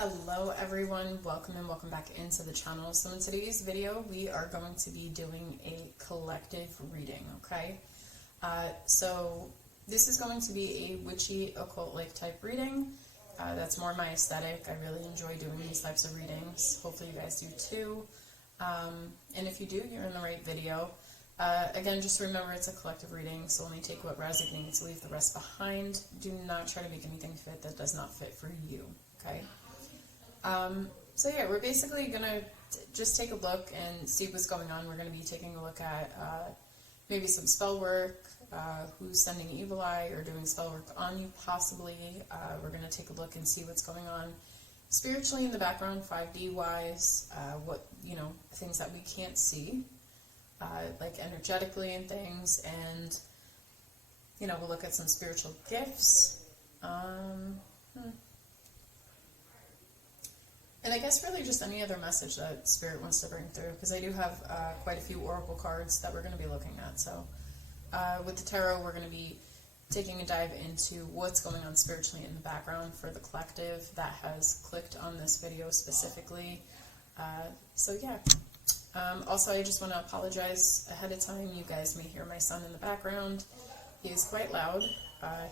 Hello everyone, welcome and welcome back into the channel. So in today's video we are going to be doing a collective reading, okay? So this is going to be a witchy occult-like type reading. That's more my aesthetic. I really enjoy doing these types of readings. Hopefully you guys do too. And if you do, you're in the right video. Again, just remember it's a collective reading, so only take what resonates, leave the rest behind. Do not try to make anything fit that does not fit for you, okay? So yeah, we're basically gonna just take a look and see what's going on. We're gonna be taking a look at maybe some spell work, who's sending evil eye or doing spell work on you possibly. We're gonna take a look and see what's going on spiritually in the background, 5D wise, what, things that we can't see, like energetically and things, and we'll look at some spiritual gifts. And I guess really just any other message that Spirit wants to bring through, because I do have quite a few oracle cards that we're going to be looking at. So with the tarot, we're going to be taking a dive into what's going on spiritually in the background for the collective that has clicked on this video specifically. So yeah. Also, I just want to apologize ahead of time. You guys may hear my son in the background. He is quite loud.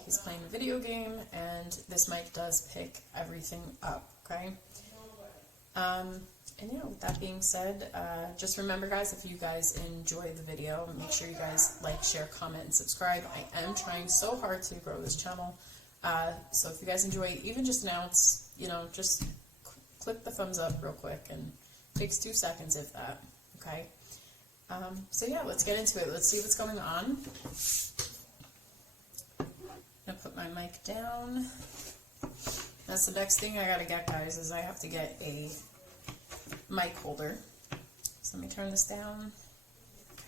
He's playing a video game, and this mic does pick everything up, okay? And yeah, with that being said, just remember guys, if you guys enjoy the video, make sure you guys like, share, comment, and subscribe. I am trying so hard to grow this channel. So if you guys enjoy even just now, it's, just click the thumbs up real quick, and it takes 2 seconds if that, okay? So yeah, let's get into it. Let's see what's going on. I'm gonna put my mic down. That's the next thing I gotta get, guys, is I have to get a mic holder. So let me turn this down.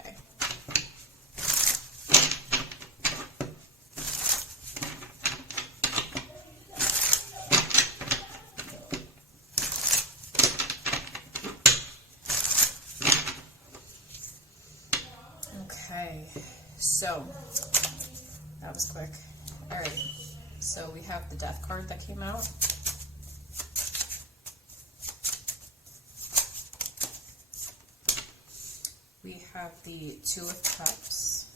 Okay. Okay, so that was quick. All right. So we have the Death card that came out. We have the Two of Cups.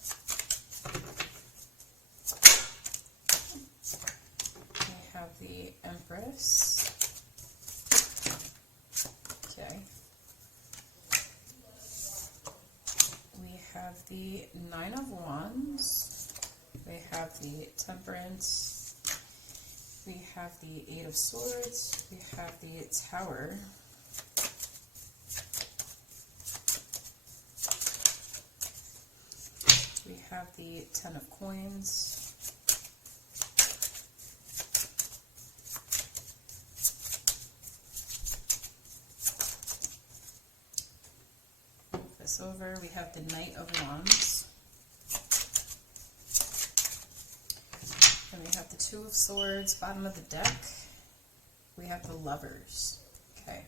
We have the Empress. Okay. We have the Nine of Wands. We have the Temperance. We have the Eight of Swords. We have the Tower. We have the Ten of Coins. Move this over. We have the Knight of Wands. And we have the Two of Swords, bottom of the deck. We have the Lovers. Okay.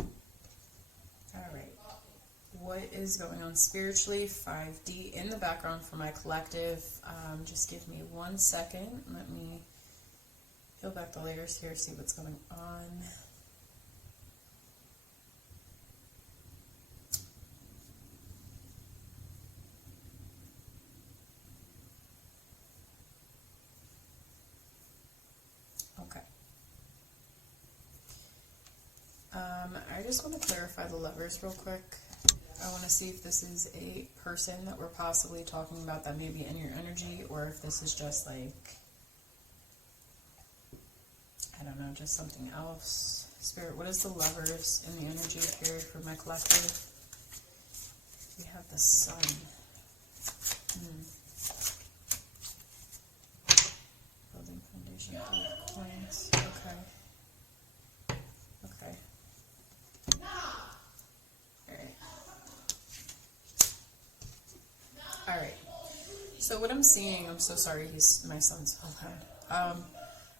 All right. What is going on spiritually? 5D in the background for my collective. Just give me 1 second. Let me peel back the layers here, see what's going on. Okay. I just want to clarify the Lovers real quick. I want to see if this is a person that we're possibly talking about that may be in your energy, or if this is just like, I don't know, just something else. Spirit, what is the Lovers in the energy here for my collective? We have the Sun. Building foundation, 3 of coins. Okay. Okay. Alright, so what I'm seeing, I'm so sorry, my son's so loud.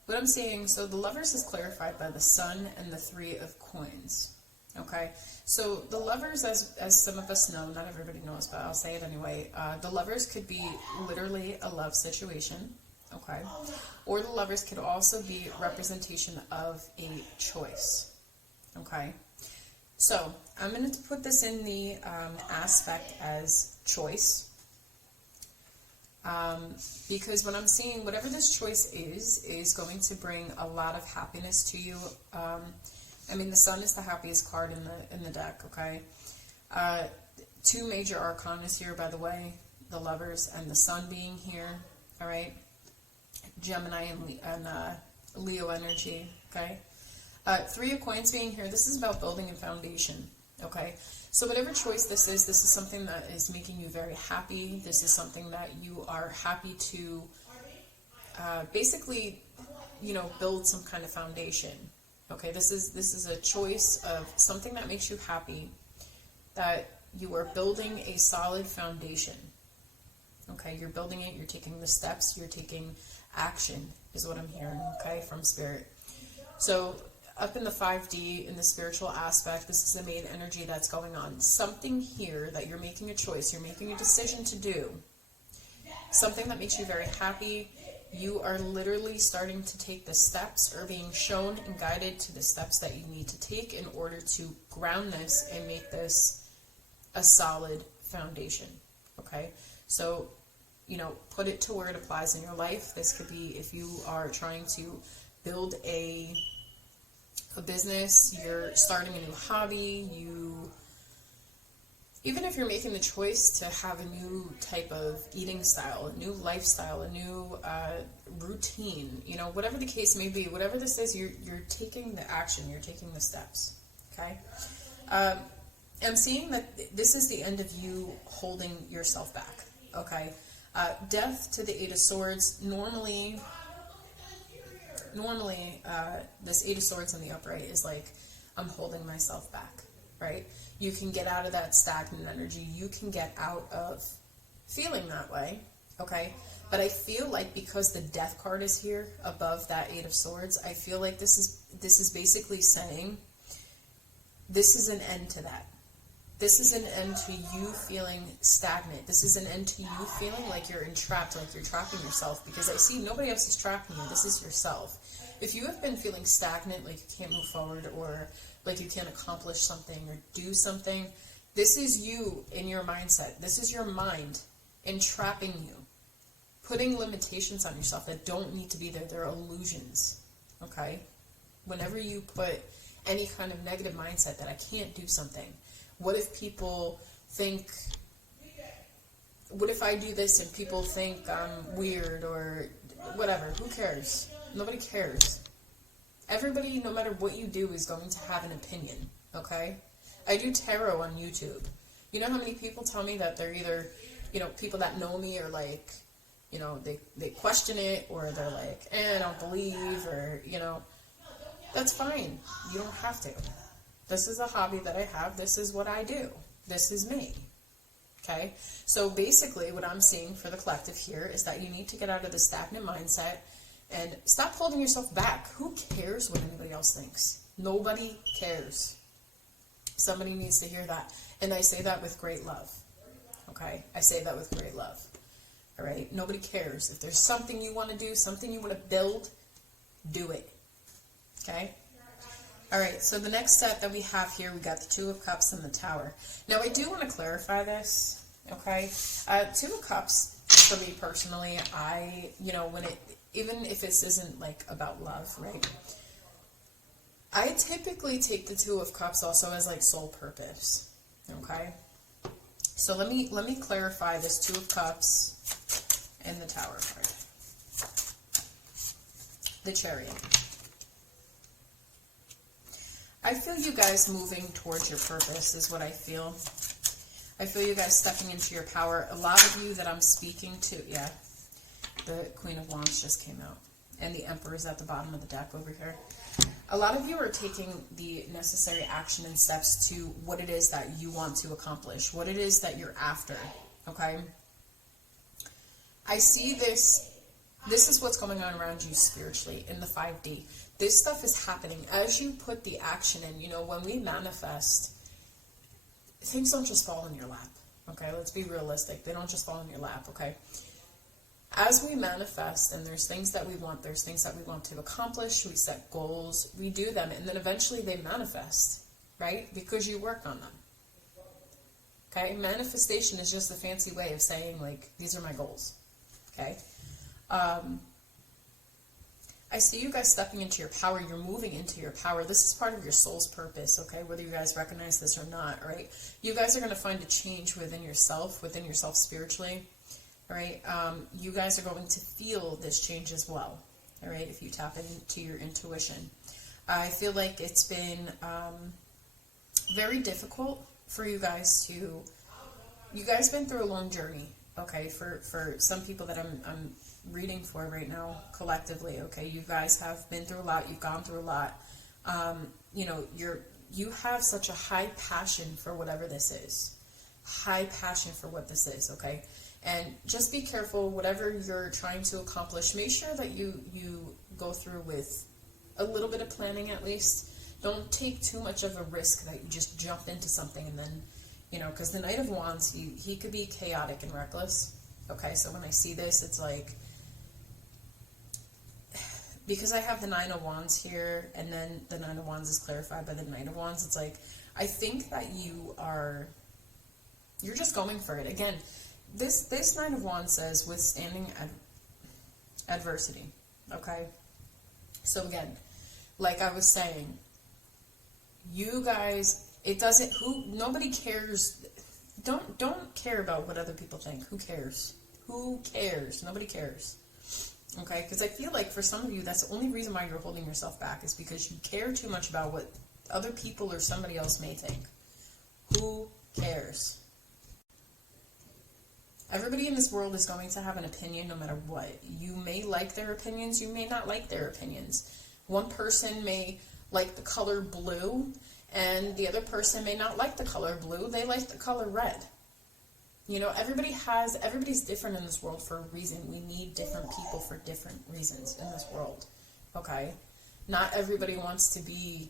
What I'm seeing, so the Lovers is clarified by the Sun and the 3 of Coins. Okay, so the Lovers, as some of us know, not everybody knows, but I'll say it anyway, the Lovers could be literally a love situation. okay? Or the Lovers could also be representation of a choice, okay? So I'm going to put this in the aspect as choice, because when I'm seeing whatever this choice is going to bring a lot of happiness to you. I mean, the Sun is the happiest card in the deck, okay? Two major arcanas here, by the way, the Lovers and the Sun being here, all right? Gemini and Leo energy, okay? Three of Coins being here, this is about building a foundation, okay? So whatever choice this is something that is making you very happy. This is something that you are happy to basically, build some kind of foundation, okay? This is a choice of something that makes you happy, that you are building a solid foundation, okay? You're building it, you're taking the steps, you're taking action, is what I'm hearing, okay, from Spirit. So up in the 5D, in the spiritual aspect, this is the main energy that's going on. Something here that you're making a choice, you're making a decision to do, something that makes you very happy. You are literally starting to take the steps, or being shown and guided to the steps that you need to take in order to ground this and make this a solid foundation, okay? So, put it to where it applies in your life. This could be if you are trying to build a business, you're starting a new hobby, even if you're making the choice to have a new type of eating style, a new lifestyle, a new routine, whatever the case may be, whatever this is, you're taking the action, you're taking the steps, okay? I'm seeing that this is the end of you holding yourself back, okay? Death to the Eight of Swords, normally, this Eight of Swords in the upright is like, I'm holding myself back, right? You can get out of that stagnant energy. You can get out of feeling that way, okay? But I feel like because the Death card is here above that Eight of Swords, I feel like this is basically saying this is an end to that. This is an end to you feeling stagnant. This is an end to you feeling like you're entrapped, like you're trapping yourself, because I see nobody else is trapping you. This is yourself. If you have been feeling stagnant, like you can't move forward, or like you can't accomplish something or do something, this is you in your mindset. This is your mind entrapping you, putting limitations on yourself that don't need to be there. They're illusions, okay? Whenever you put any kind of negative mindset that I can't do something, what if people think, what if I do this and people think I'm weird or whatever? Who cares? Nobody cares. Everybody, no matter what you do, is going to have an opinion, okay? I do tarot on YouTube. You know how many people tell me that they're either, people that know me are like, they question it, or they're like, I don't believe, or, that's fine. You don't have to. This is a hobby that I have. This is what I do. This is me. Okay? So basically what I'm seeing for the collective here is that you need to get out of the stagnant mindset and stop holding yourself back. Who cares what anybody else thinks? Nobody cares. Somebody needs to hear that. And I say that with great love. Okay? I say that with great love. All right? Nobody cares. If there's something you want to do, something you want to build, do it. Okay? Alright, so the next set that we have here, we got the Two of Cups and the Tower. Now, I do want to clarify this, okay? Two of Cups, for me personally, even if this isn't, like, about love, right? I typically take the Two of Cups also as, like, soul purpose, okay? So let me clarify this Two of Cups and the Tower card. The Chariot. I feel you guys moving towards your purpose is what I feel. I feel you guys stepping into your power. A lot of you that I'm speaking to, yeah, the Queen of Wands just came out. And the Emperor is at the bottom of the deck over here. A lot of you are taking the necessary action and steps to what it is that you want to accomplish. What it is that you're after, okay? I see this. This is what's going on around you spiritually in the 5D. This stuff is happening as you put the action in. When we manifest, things don't just fall in your lap, okay? Let's be realistic. They don't just fall in your lap, okay? as we manifest, and there's things that we want, there's things that we want to accomplish, we set goals, we do them, and then eventually they manifest, right? Because you work on them. Okay? Manifestation is just a fancy way of saying, like, these are my goals. Okay? I see you guys stepping into your power. You're moving into your power. This is part of your soul's purpose, okay? Whether you guys recognize this or not, right? You guys are going to find a change within yourself spiritually, all right? You guys are going to feel this change as well, all right, if you tap into your intuition. I feel like it's been very difficult for you guys to... You guys been through a long journey, okay? For some people that I'm reading for right now collectively, okay, you guys have been through a lot, you've gone through a lot. You know, you have such a high passion for whatever this is, high passion for what this is, okay? And just be careful, whatever you're trying to accomplish, make sure that you go through with a little bit of planning at least. Don't take too much of a risk that you just jump into something and then, you know, because the Knight of Wands, he could be chaotic and reckless, okay? So when I see this, it's like, because I have the Nine of Wands here, and then the Nine of Wands is clarified by the Knight of Wands, it's like, I think that you're just going for it. Again, this Nine of Wands says withstanding adversity, okay? So again, like I was saying, you guys, nobody cares. Don't care about what other people think. Who cares? Who cares? Nobody cares. Okay, because I feel like for some of you, that's the only reason why you're holding yourself back, is because you care too much about what other people or somebody else may think. Who cares? Everybody in this world is going to have an opinion no matter what. You may like their opinions, you may not like their opinions. One person may like the color blue, and the other person may not like the color blue, they like the color red. You know, everybody's different in this world for a reason. We need different people for different reasons in this world, okay? Not everybody wants to be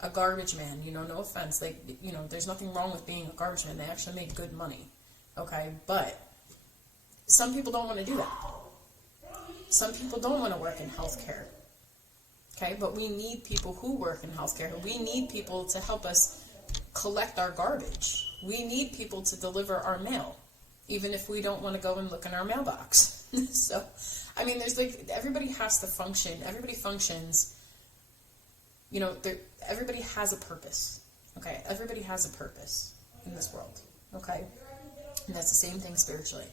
a garbage man, you know, no offense. Like, you know, there's nothing wrong with being a garbage man. They actually make good money, okay? But some people don't want to do that. Some people don't want to work in healthcare, okay? But we need people who work in healthcare. We need people to help us collect our garbage. We need people to deliver our mail, even if we don't want to go and look in our mailbox. So, I mean, there's like, everybody has to function. Everybody functions, you know, everybody has a purpose, okay? Everybody has a purpose in this world, okay? And that's the same thing spiritually.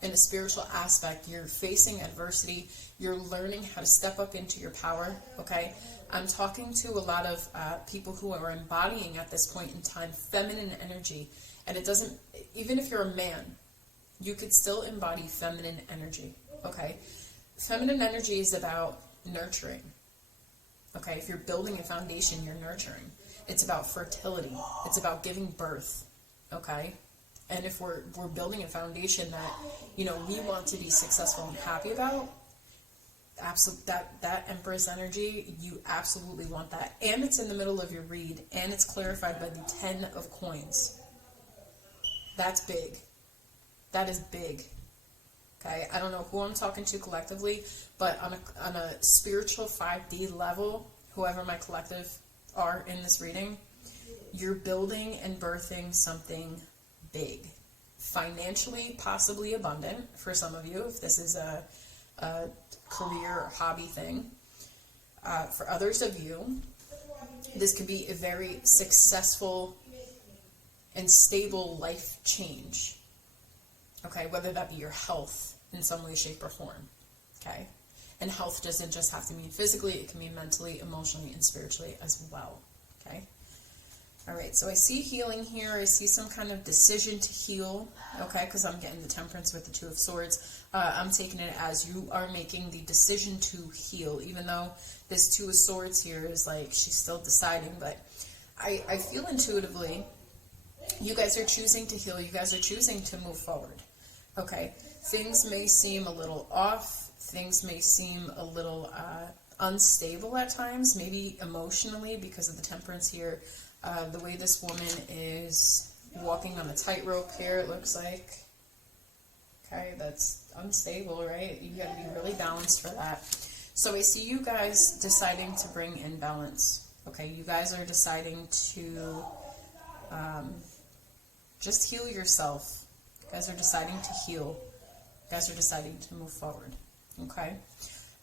In a spiritual aspect, you're facing adversity. You're learning how to step up into your power, okay? I'm talking to a lot of people who are embodying at this point in time feminine energy. And it doesn't, even if you're a man, you could still embody feminine energy, okay? Feminine energy is about nurturing, okay? If you're building a foundation, you're nurturing. It's about fertility. It's about giving birth, okay? And if we're building a foundation that, you know, we want to be successful and happy about, that Empress energy, you absolutely want that. And it's in the middle of your read, and it's clarified by the 10 of coins. That's big. That is big. Okay, I don't know who I'm talking to collectively, but on a spiritual 5D level, whoever my collective are in this reading, you're building and birthing something big. Financially, possibly abundant for some of you, if this is a career or hobby thing. For others of you, this could be a very successful and stable life change. Okay, whether that be your health in some way, shape, or form. Okay, and health doesn't just have to mean physically; it can mean mentally, emotionally, and spiritually as well. Okay. All right, so I see healing here. I see some kind of decision to heal, okay, because I'm getting the Temperance with the Two of Swords. I'm taking it as you are making the decision to heal, even though this Two of Swords here is like she's still deciding, but I feel intuitively you guys are choosing to heal. You guys are choosing to move forward, okay? Things may seem a little off. Things may seem a little unstable at times, maybe emotionally because of the Temperance here. The way this woman is walking on a tightrope here, it looks like. Okay, that's unstable, right? You got to be really balanced for that. So I see you guys deciding to bring in balance. Okay, you guys are deciding to just heal yourself. You guys are deciding to heal. You guys are deciding to move forward. Okay?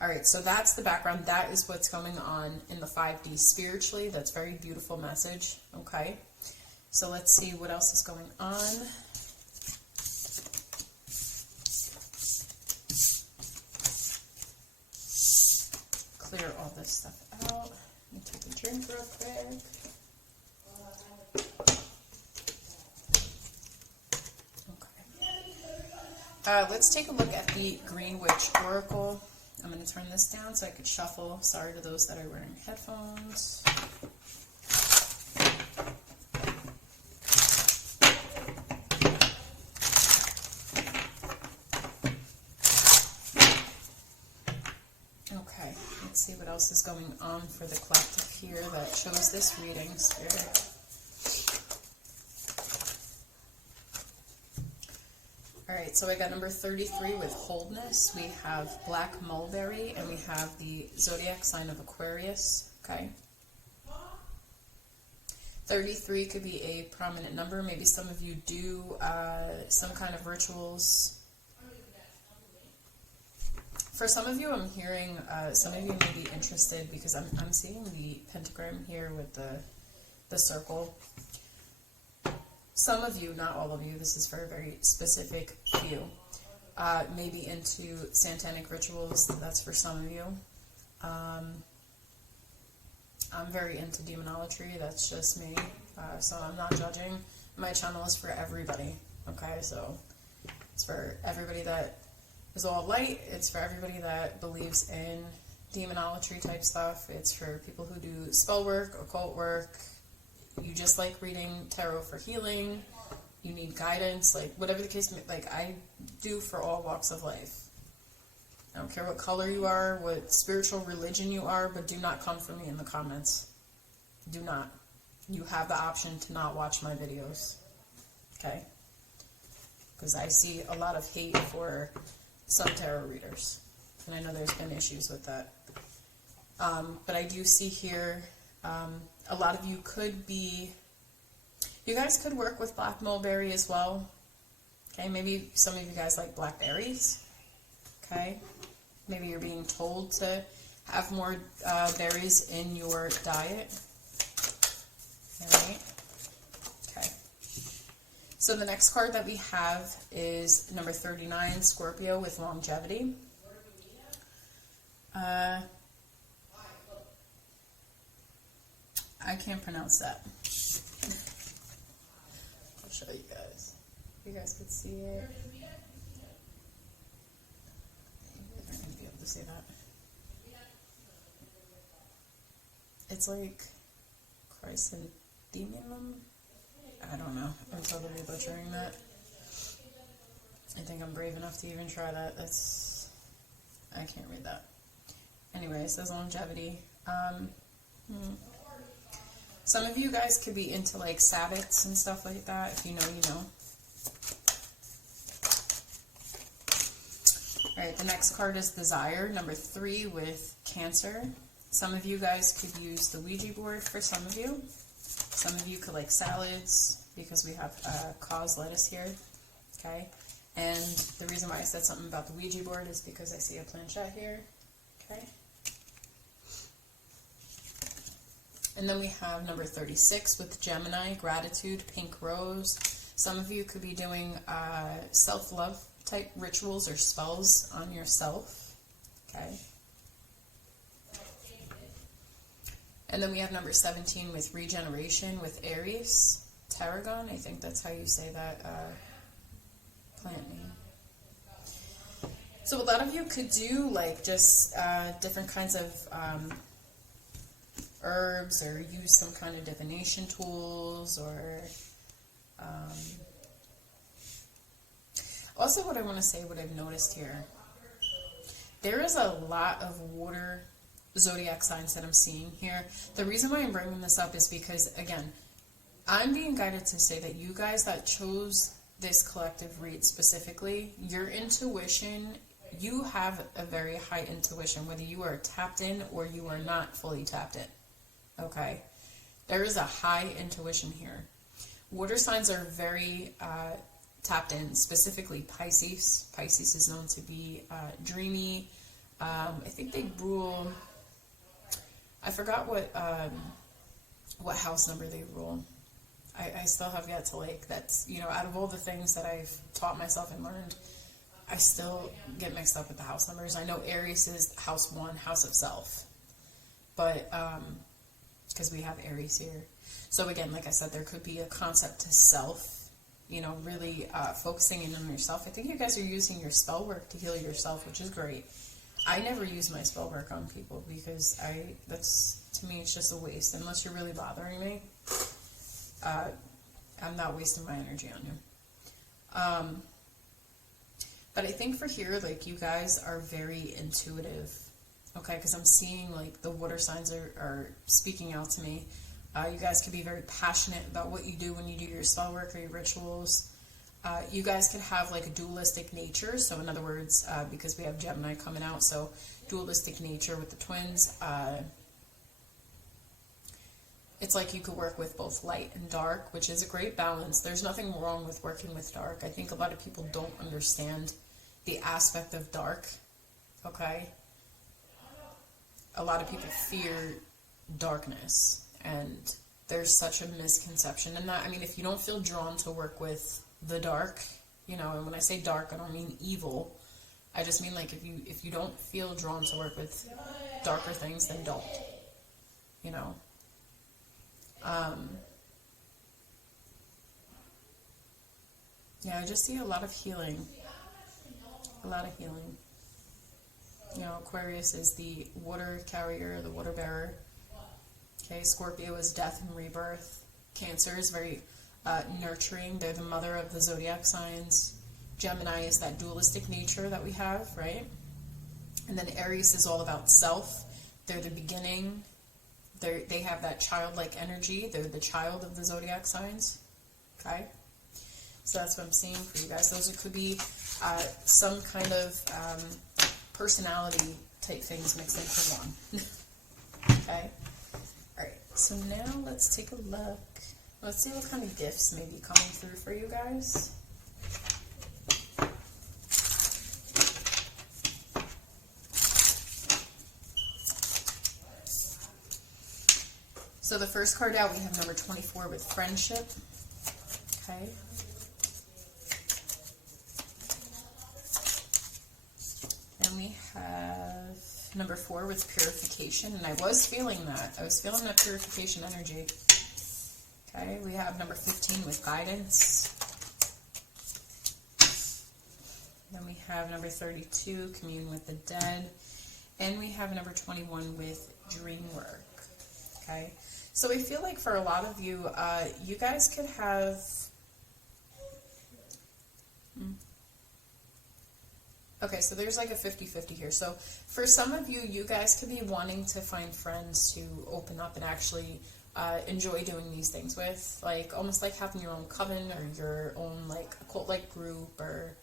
Alright, so that's the background. That is what's going on in the 5D spiritually. That's a very beautiful message. Okay? So let's see what else is going on. Clear all this stuff out. Let me take a drink real quick. Okay. Let's take a look at the Green Witch Oracle. I'm going to turn this down so I could shuffle. Sorry to those that are wearing headphones. Okay, let's see what else is going on for the collective here that shows this reading, Spirit. Alright, so I got number 33 with wholeness. We have black mulberry, and we have the zodiac sign of Aquarius. Okay. 33 could be a prominent number. Maybe some of you do some kind of rituals. For some of you, I'm hearing, some of you may be interested because I'm seeing the pentagram here with the circle. Some of you, not all of you, this is for a very specific few, may be into satanic rituals. That's for some of you. I'm very into demonology. That's just me. So I'm not judging. My channel is for everybody. Okay, so it's for everybody that is all light. It's for everybody that believes in demonology type stuff. It's for people who do spell work, occult work. You just like reading tarot for healing. You need guidance, like whatever the case may be. Like I do for all walks of life. I don't care what color you are, what spiritual religion you are, but do not come for me in the comments. Do not. You have the option to not watch my videos. Okay? Because I see a lot of hate for some tarot readers. And I know there's been issues with that. But I do see here, a lot of you could be, you guys could work with black mulberry as well. Okay, maybe some of you guys like blackberries. Okay, maybe you're being told to have more berries in your diet. Alright. Okay. So the next card that we have is number 39, Scorpio with longevity. I can't pronounce that. I'll show you guys. You guys could see it. You're not going to be able to see that. It's like chrysanthemum. I don't know. I'm totally butchering that. I think I'm brave enough to even try that. I can't read that. Anyway, it says longevity. Some of you guys could be into like sabbats and stuff like that. If you know, you know. Alright, the next card is Desire, number 3 with Cancer. Some of you guys could use the Ouija board for some of you. Some of you could like salads because we have cause lettuce here. Okay. And the reason why I said something about the Ouija board is because I see a planchette here. Okay. And then we have number 36 with Gemini, Gratitude, Pink Rose. Some of you could be doing self-love type rituals or spells on yourself. Okay. And then we have number 17 with Regeneration with Aries, Tarragon. I think that's how you say that plant name. So a lot of you could do like just different kinds of herbs or use some kind of divination tools or also what I want to say, what I've noticed here, there is a lot of water zodiac signs that I'm seeing here. The reason why I'm bringing this up is because, again, I'm being guided to say that you guys that chose this collective read specifically, your intuition, you have a very high intuition, whether you are tapped in or you are not fully tapped in. Okay? There is a high intuition here. Water signs are very tapped in, specifically Pisces. Pisces is known to be dreamy. I think they rule, I forgot what house number they rule. I still have yet to, like, that's, you know, out of all the things that I've taught myself and learned, I still get mixed up with the house numbers. I know Aries is house 1, house of self. But, because we have Aries here. So again, like I said, there could be a concept to self, you know, really focusing in on yourself. I think you guys are using your spell work to heal yourself, which is great. I never use my spell work on people because that's, to me, it's just a waste. Unless you're really bothering me, I'm not wasting my energy on you. But I think for here, like, you guys are very intuitive, okay? Because I'm seeing, like, the water signs are speaking out to me. You guys can be very passionate about what you do when you do your spell work or your rituals. You guys could have, like, a dualistic nature. So in other words, because we have Gemini coming out, so dualistic nature with the twins. It's like you could work with both light and dark, which is a great balance. There's nothing wrong with working with dark. I think a lot of people don't understand the aspect of dark, okay? A lot of people fear darkness, and there's such a misconception in that. I mean, if you don't feel drawn to work with the dark, you know, and when I say dark, I don't mean evil. I just mean, like, if you don't feel drawn to work with darker things, then don't, you know. Yeah, I just see a lot of healing. A lot of healing. You know, Aquarius is the water carrier, the water bearer. Okay, Scorpio is death and rebirth. Cancer is very nurturing. They're the mother of the zodiac signs. Gemini is that dualistic nature that we have, right? And then Aries is all about self. They're the beginning. They have that childlike energy. They're the child of the zodiac signs. Okay? So that's what I'm seeing for you guys. Those could be some kind of personality type things mixed into one. Okay? Alright, so now let's take a look. Let's see what kind of gifts may be coming through for you guys. So the first card out, we have number 24 with friendship. Okay. Then we have number 4 with purification, and I was feeling that. I was feeling that purification energy. Okay, we have number 15 with guidance. Then we have number 32, commune with the dead. And we have number 21 with dream work. Okay, so I feel like for a lot of you, you guys could have... Okay, so there's like a 50-50 here. So for some of you, you guys could be wanting to find friends to open up and actually enjoy doing these things with. Like, almost like having your own coven or your own, like, occult-like group, or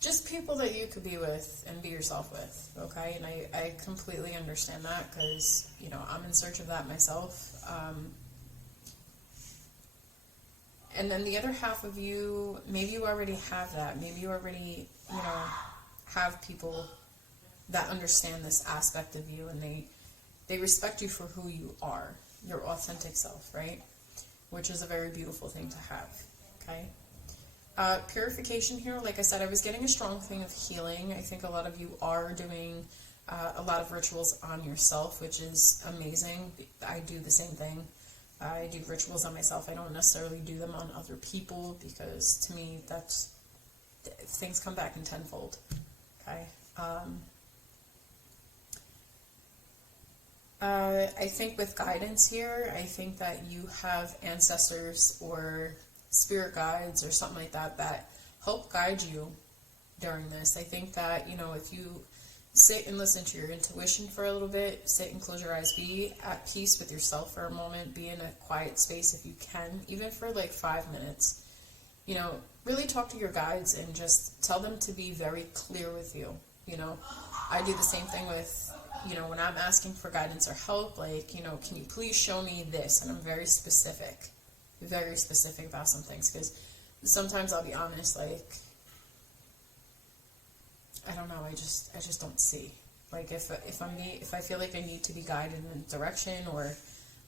just people that you could be with and be yourself with, okay? And I completely understand that because, you know, I'm in search of that myself. And then the other half of you, maybe you already have that. Maybe you already, you know, have people that understand this aspect of you, and they respect you for who you are, your authentic self, right? Which is a very beautiful thing to have, okay? Purification here, like I said, I was getting a strong thing of healing. I think a lot of you are doing a lot of rituals on yourself, which is amazing. I do the same thing. I do rituals on myself. I don't necessarily do them on other people because to me, that's, things come back in tenfold. Okay. I think with guidance here, I think that you have ancestors or spirit guides or something like that that help guide you during this. I think that, you know, if you sit and listen to your intuition for a little bit, sit and close your eyes, be at peace with yourself for a moment, be in a quiet space if you can, even for like 5 minutes, you know, really talk to your guides and just tell them to be very clear with you. You know, I do the same thing with, you know, when I'm asking for guidance or help, like, you know, can you please show me this? And I'm very specific about some things, because sometimes I'll be honest, like, I don't know, I just don't see. Like, if I feel like I need to be guided in a direction, or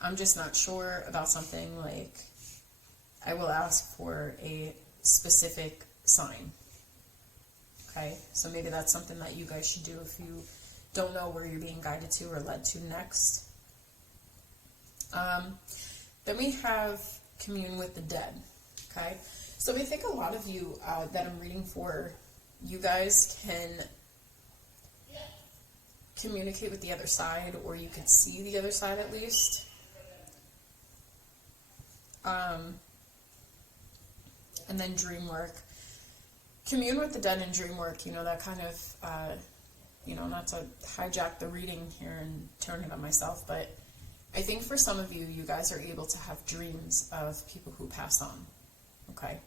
I'm just not sure about something, like, I will ask for a specific sign. Okay, so maybe that's something that you guys should do if you don't know where you're being guided to or led to next. Then we have commune with the dead. Okay, so I think a lot of you that I'm reading for, you guys can communicate with the other side, or you could see the other side at least. And then dream work. Commune with the dead and dream work, you know, that kind of, you know, not to hijack the reading here and turn it on myself, but I think for some of you, you guys are able to have dreams of people who pass on, okay?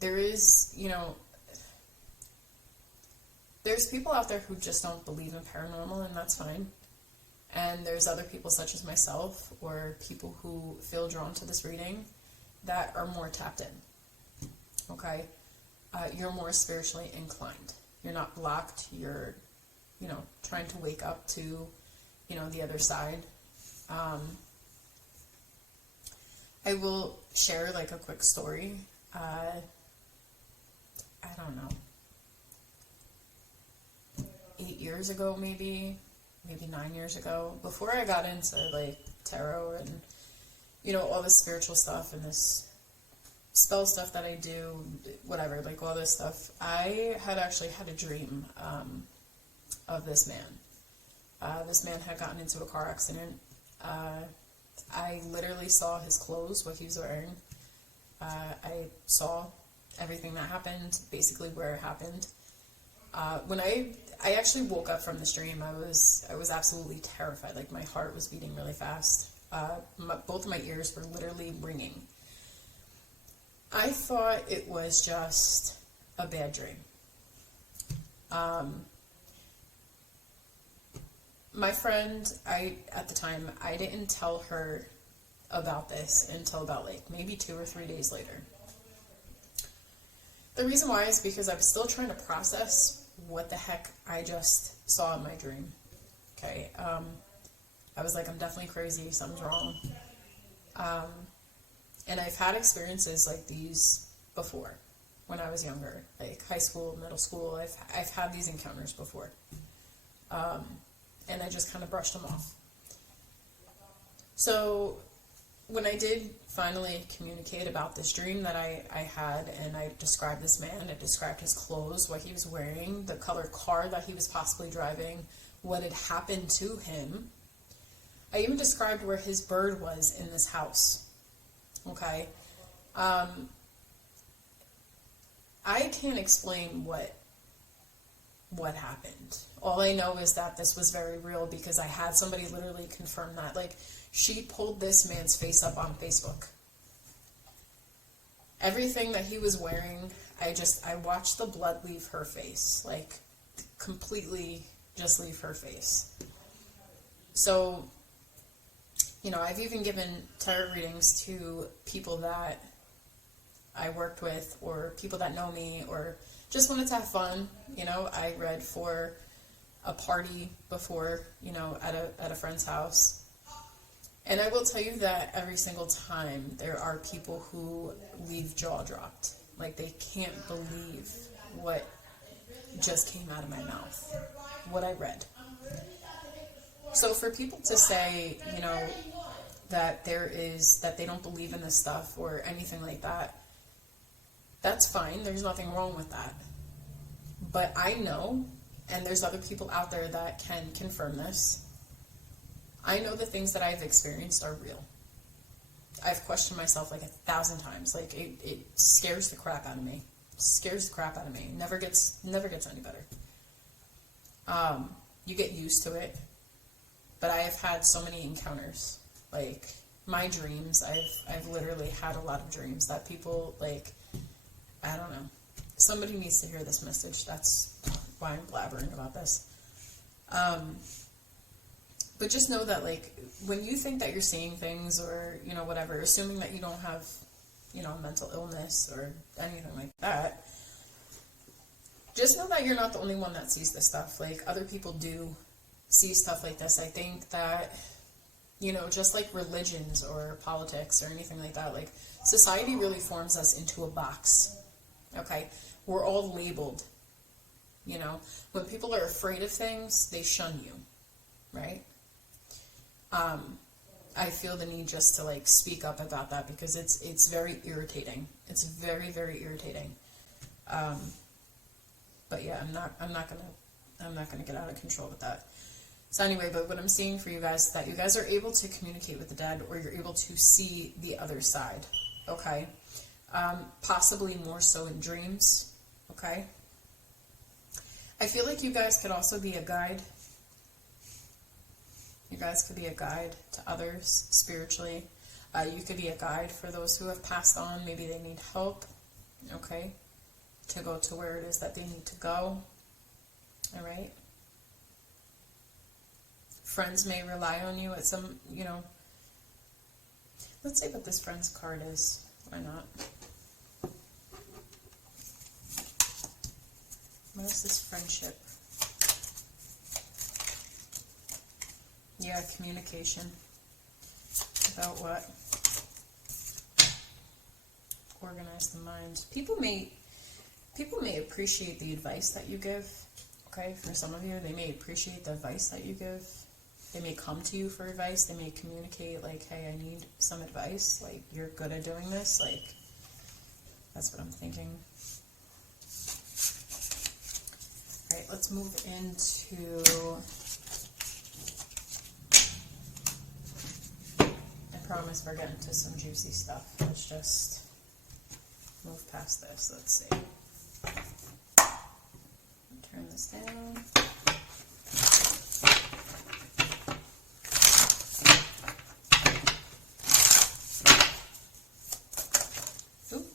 There is, you know, there's people out there who just don't believe in paranormal, and that's fine. And there's other people such as myself, or people who feel drawn to this reading, that are more tapped in, okay? You're more spiritually inclined. You're not blocked. You're, you know, trying to wake up to, you know, the other side. I will share, like, a quick story. I don't know, 8 years ago, maybe 9 years ago, before I got into, like, tarot and, you know, all this spiritual stuff and this spell stuff that I do, whatever, like, all this stuff, I had actually had a dream of this man. This man had gotten into a car accident. I literally saw his clothes, what he was wearing. I saw everything that happened, basically where it happened. When I actually woke up from this dream, I was absolutely terrified. Like, my heart was beating really fast. Both of my ears were literally ringing. I thought it was just a bad dream. My friend, at the time, I didn't tell her about this until about, like, maybe 2 or 3 days later. The reason why is because I was still trying to process what the heck I just saw in my dream. Okay, I was like, I'm definitely crazy, something's wrong. And I've had experiences like these before when I was younger, like high school, middle school. I've had these encounters before. And I just kind of brushed them off. So when I did finally communicate about this dream that I had, and I described this man, I described his clothes, what he was wearing, the color car that he was possibly driving, what had happened to him. I even described where his bird was in this house. Okay? I can't explain what happened. All I know is that this was very real because I had somebody literally confirm that. Like, she pulled this man's face up on Facebook. Everything that he was wearing, I watched the blood leave her face. Like, completely just leave her face. So, you know, I've even given tarot readings to people that I worked with, or people that know me, or just wanted to have fun. You know, I read for a party before, you know, at a friend's house. And I will tell you that every single time there are people who leave jaw dropped. Like, they can't believe what just came out of my mouth, what I read. So for people to say, you know, that they don't believe in this stuff or anything like that, that's fine. There's nothing wrong with that. But I know, and there's other people out there that can confirm this, I know the things that I've experienced are real. I've questioned myself like 1,000 times. Like, it scares the crap out of me. Scares the crap out of me. Never gets any better. You get used to it. But I have had so many encounters. Like, my dreams, I've literally had a lot of dreams that people, like, I don't know. Somebody needs to hear this message. That's why I'm blabbering about this. But just know that, like, when you think that you're seeing things or, you know, whatever, assuming that you don't have, you know, mental illness or anything like that, just know that you're not the only one that sees this stuff. Like, other people do see stuff like this. I think that, you know, just like religions or politics or anything like that, like, society really forms us into a box, okay? We're all labeled, you know? When people are afraid of things, they shun you, right? I feel the need just to, like, speak up about that because it's very irritating. It's very, very irritating. But yeah, I'm not gonna get out of control with that. So anyway, but what I'm seeing for you guys is that you guys are able to communicate with the dead, or you're able to see the other side, okay? Possibly more so in dreams, okay? I feel like you guys could also be a guide. You guys could be a guide to others spiritually. You could be a guide for those who have passed on. Maybe they need help, okay, to go to where it is that they need to go, all right? Friends may rely on you at some, you know, let's see what this friend's card is. Why not? What is this friendship? Yeah, communication. About what? Organize the mind. People may appreciate the advice that you give. Okay, for some of you, they may appreciate the advice that you give. They may come to you for advice. They may communicate like, hey, I need some advice. Like, you're good at doing this. Like, that's what I'm thinking. All right, let's move into... I promise we're getting to some juicy stuff. Let's just move past this. Let's see. Turn this down. Oop.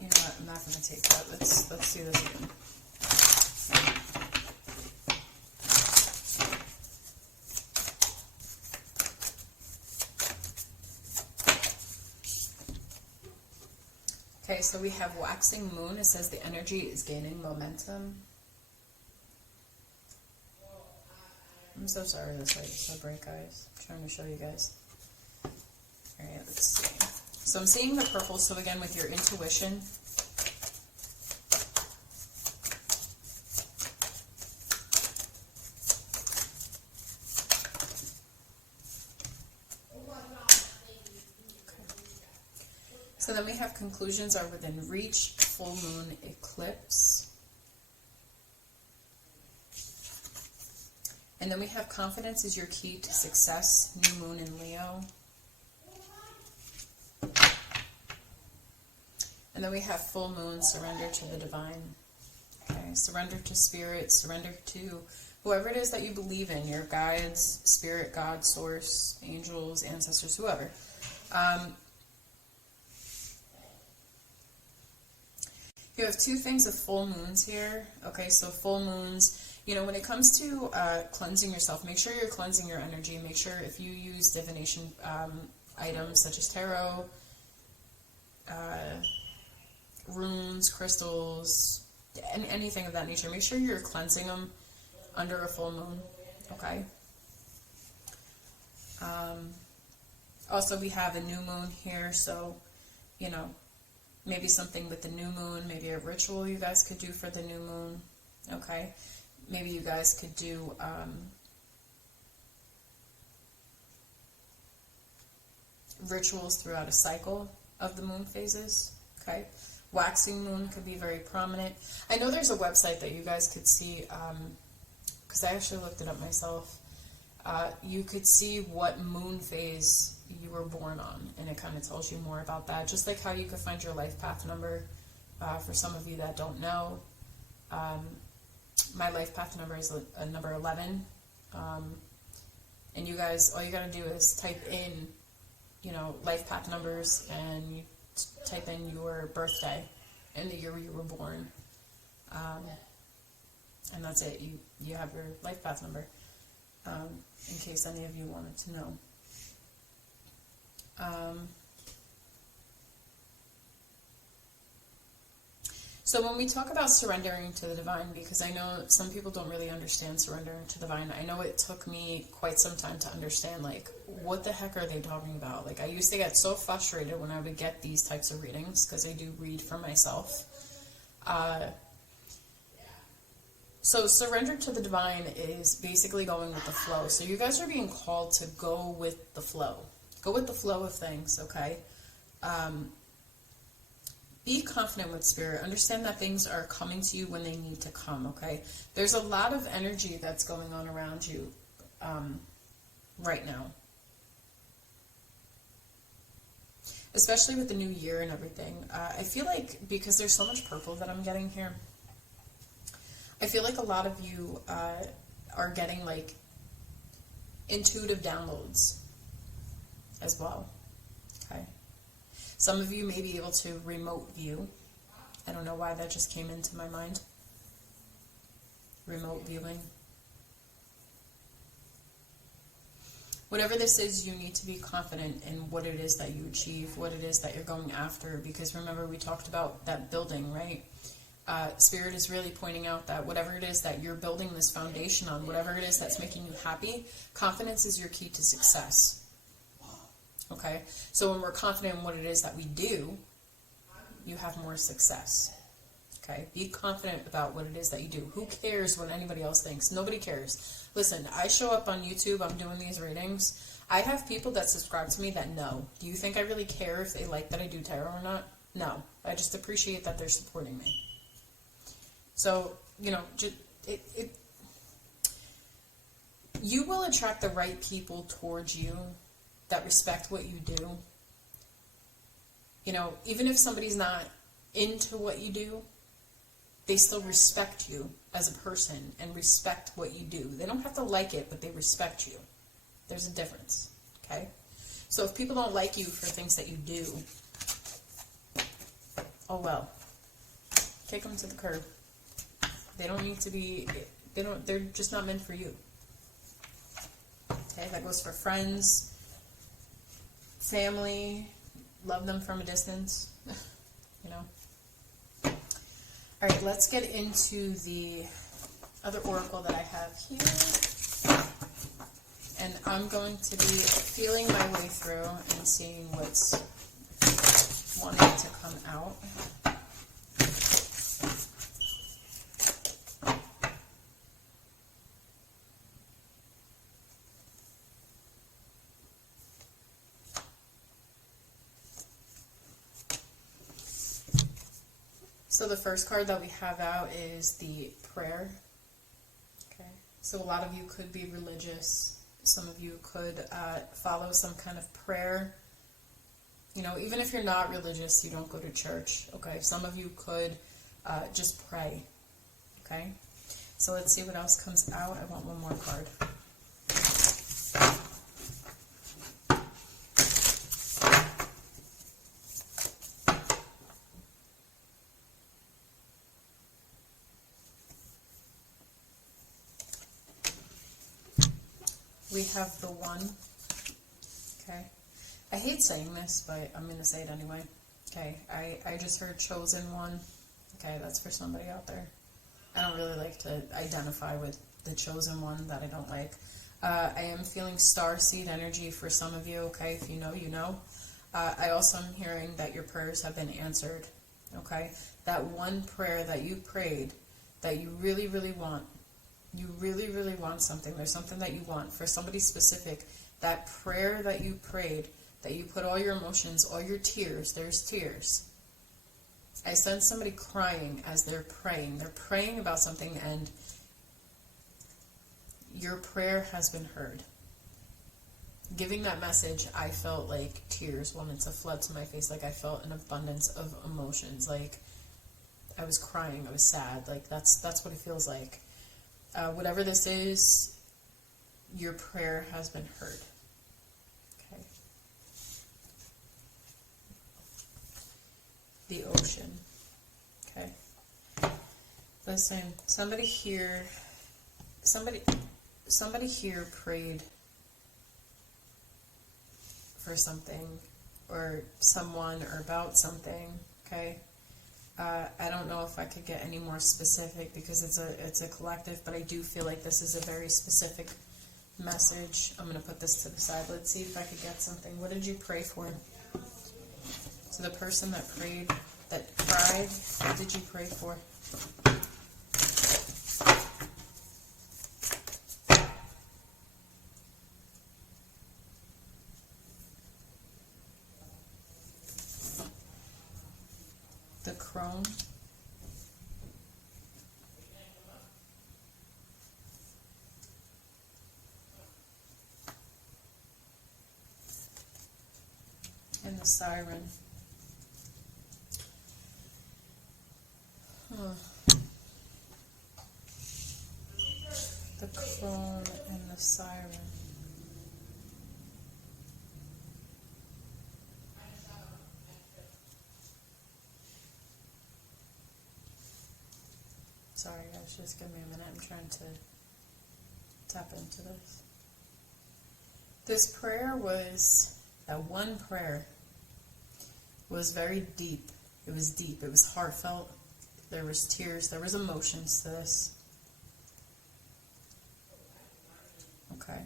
You know what? I'm not going to take that. Let's do this again. Okay, so we have waxing moon. It says the energy is gaining momentum. I'm so sorry this light is so bright, guys. I'm trying to show you guys. Alright, let's see. So I'm seeing the purple. So again, with your intuition, so then we have conclusions are within reach, full moon, eclipse. And then we have confidence is your key to success, new moon in Leo. And then we have full moon, surrender to the divine. Okay, surrender to spirit, surrender to whoever it is that you believe in, your guides, spirit, God, source, angels, ancestors, whoever. You have two things of full moons here. Okay, so full moons, you know, when it comes to cleansing yourself, make sure you're cleansing your energy. Make sure if you use divination items such as tarot, runes, crystals, and anything of that nature, make sure you're cleansing them under a full moon, okay? Also, we have a new moon here, so, you know, maybe something with the new moon, maybe a ritual you guys could do for the new moon, okay? Maybe you guys could do rituals throughout a cycle of the moon phases, okay? Waxing moon could be very prominent. I know there's a website that you guys could see, because I actually looked it up myself. You could see what moon phase you were born on, and it kind of tells you more about that. Just like how you could find your life path number. For some of you that don't know, my life path number is number 11. And you guys, all you gotta do is type in, you know, life path numbers, and you type in your birthday and the year you were born. And that's it. You have your life path number, in case any of you wanted to know. So when we talk about surrendering to the divine, because I know some people don't really understand surrendering to the divine. I know it took me quite some time to understand, like, what the heck are they talking about? Like, I used to get so frustrated when I would get these types of readings, because I do read for myself. So surrender to the divine is basically going with the flow. So you guys are being called to go with the flow. Go with the flow of things, okay? Be confident with spirit. Understand that things are coming to you when they need to come, okay? There's a lot of energy that's going on around you right now. Especially with the new year and everything. I feel like, because there's so much purple that I'm getting here, I feel like a lot of you are getting, like, intuitive downloads as well, okay? Some of you may be able to remote view. I don't know why that just came into my mind. Remote viewing. Whatever this is, you need to be confident in what it is that you achieve, what it is that you're going after, because remember we talked about that building, right? Spirit is really pointing out that whatever it is that you're building this foundation on, whatever it is that's making you happy, confidence is your key to success. Okay? So when we're confident in what it is that we do, you have more success. Okay? Be confident about what it is that you do. Who cares what anybody else thinks? Nobody cares. Listen, I show up on YouTube, I'm doing these readings. I have people that subscribe to me that know. Do you think I really care if they like that I do tarot or not? No. I just appreciate that they're supporting me. So, you know, you will attract the right people towards you that respect what you do. You know, even if somebody's not into what you do, they still respect you as a person and respect what you do. They don't have to like it, but they respect you. There's a difference, okay? So if people don't like you for things that you do, oh well. Kick them to the curb. They don't need to be, they're just not meant for you. Okay, that goes for friends, family, love them from a distance, you know. All right, let's get into the other oracle that I have here. And I'm going to be feeling my way through and seeing what's wanting to come out. So the first card that we have out is the prayer. Okay. So a lot of you could be religious. Some of you could follow some kind of prayer. You know, even if you're not religious, you don't go to church. Okay. Some of you could just pray. Okay. So let's see what else comes out. I want one more card. We have the one. Okay. I hate saying this, but I'm going to say it anyway. Okay. I just heard chosen one. Okay, that's for somebody out there. I don't really like to identify with the chosen one that I don't like. I am feeling starseed energy for some of you. Okay, if you know, you know. I also am hearing that your prayers have been answered. Okay. That one prayer that you prayed that you really, really want. You really, really want something. There's something that you want for somebody specific. That prayer that you prayed, that you put all your emotions, all your tears, there's tears. I sense somebody crying as they're praying. They're praying about something and your prayer has been heard. Giving that message, I felt like tears wanted to flood to my face. Like I felt an abundance of emotions. Like I was crying, I was sad. Like that's what it feels like. Whatever this is, your prayer has been heard. Okay. The ocean. Okay. Listen, somebody here prayed for something or someone or about something, okay? I don't know if I could get any more specific because it's a collective, but I do feel like this is a very specific message. I'm going to put this to the side. Let's see if I could get something. What did you pray for? So the person that prayed, that cried, what did you pray for? The crone. And the siren. The crone and the siren. Sorry guys, just give me a minute. I'm trying to tap into this. This prayer was, that one prayer was very deep. It was deep. It was heartfelt. There was tears. There was emotions to this. Okay.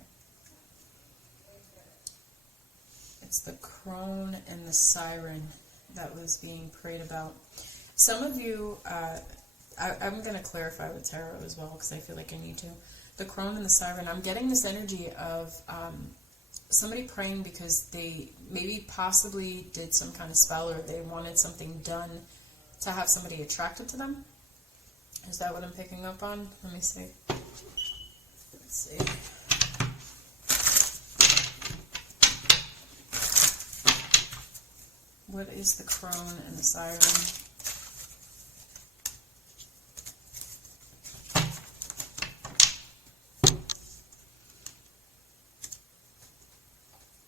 It's the crone and the siren that was being prayed about. Some of you, I'm going to clarify with tarot as well because I feel like I need to. The crone and the siren, I'm getting this energy of somebody praying because they maybe possibly did some kind of spell or they wanted something done to have somebody attracted to them. Is that what I'm picking up on? Let me see. Let's see. What is the crone and the siren?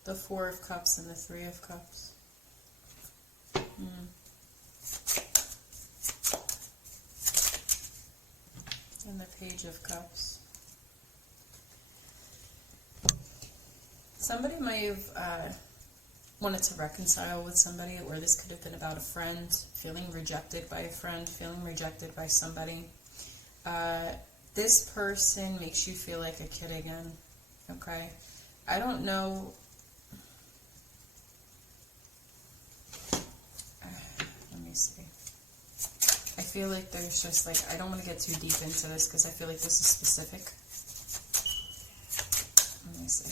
The Four of Cups and the Three of Cups. And the Page of Cups. Somebody may have wanted to reconcile with somebody, or this could have been about a friend, feeling rejected by a friend, feeling rejected by somebody. This person makes you feel like a kid again, okay? I don't know. Let me see. I feel like there's just like, I don't want to get too deep into this because I feel like this is specific. Let me see.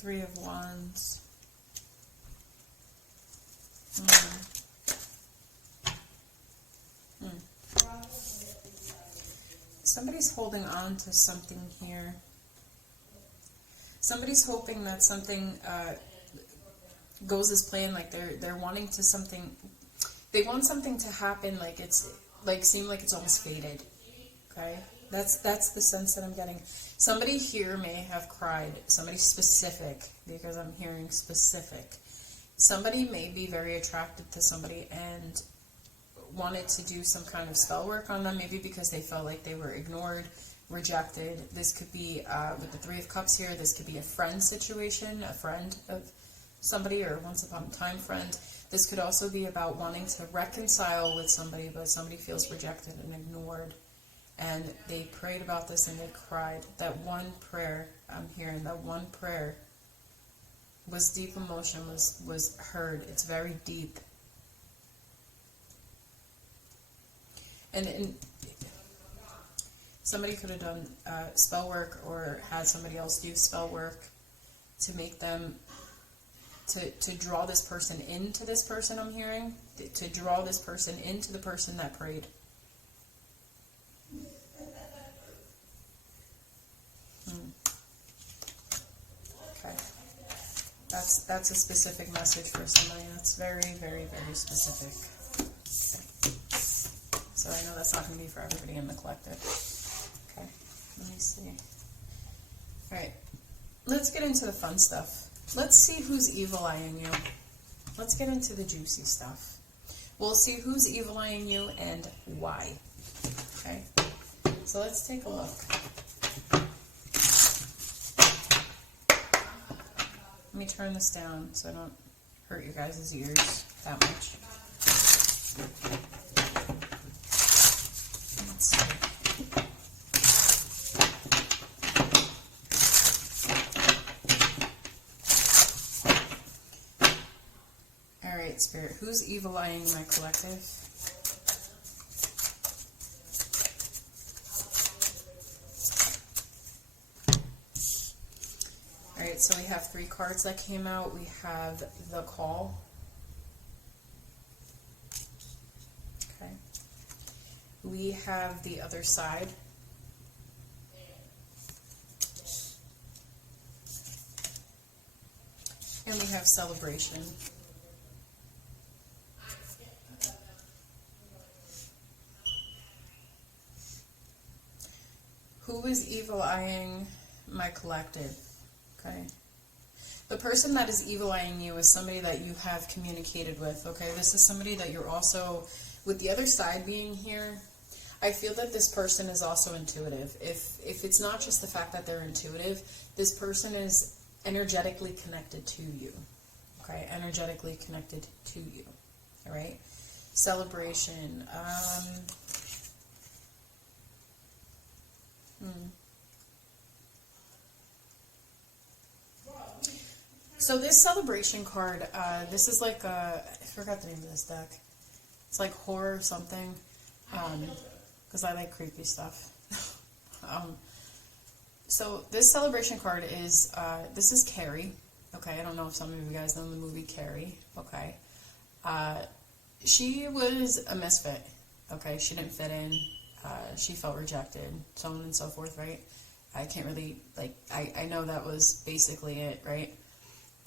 Three of Wands. Somebody's holding on to something here. Somebody's hoping that something goes as planned, like they're wanting to something, they want something to happen, like it's like seem like it's almost fated. Okay? That's the sense that I'm getting. Somebody here may have cried. Somebody specific, because I'm hearing specific. Somebody may be very attracted to somebody and wanted to do some kind of spell work on them, maybe because they felt like they were ignored, rejected. This could be, with the Three of Cups here, this could be a friend situation, a friend of somebody, or once upon a time friend. This could also be about wanting to reconcile with somebody, but somebody feels rejected and ignored. And they prayed about this and they cried. That one prayer, I'm hearing, that one prayer was deep emotion, was heard. It's very deep. And somebody could have done spell work or had somebody else do spell work to make them, to draw this person into this person, I'm hearing. To draw this person into the person that prayed. Okay. That's a specific message for somebody. That's very, very, very specific. Okay. so I know that's not going to be for everybody in the collective. Okay, let me see. Alright, let's get into the fun stuff. Let's see who's evil-eyeing you. Let's get into the juicy stuff. We'll see who's evil-eyeing you and why. Okay, so let's take a look. Let me turn this down so I don't hurt you guys' ears that much. Let's see. Alright, Spirit, who's evil-eyeing my collective? Alright, so we have 3 cards that came out. We have the Call. Okay. We have the Other Side. And we have Celebration. Who is evil-eyeing my collective? Okay. The person that is evil-eyeing you is somebody that you have communicated with, okay? This is somebody that you're also, with the Other Side being here, I feel that this person is also intuitive. If it's not just the fact that they're intuitive, this person is energetically connected to you, okay? Energetically connected to you, all right? Celebration. So this Celebration card, this is like I forgot the name of this deck. It's like horror something, because I like creepy stuff. So this Celebration card is, this is Carrie. Okay, I don't know if some of you guys know the movie Carrie. Okay. She was a misfit. Okay, she didn't fit in. She felt rejected, so on and so forth, right? I can't really, like, I know that was basically it, right?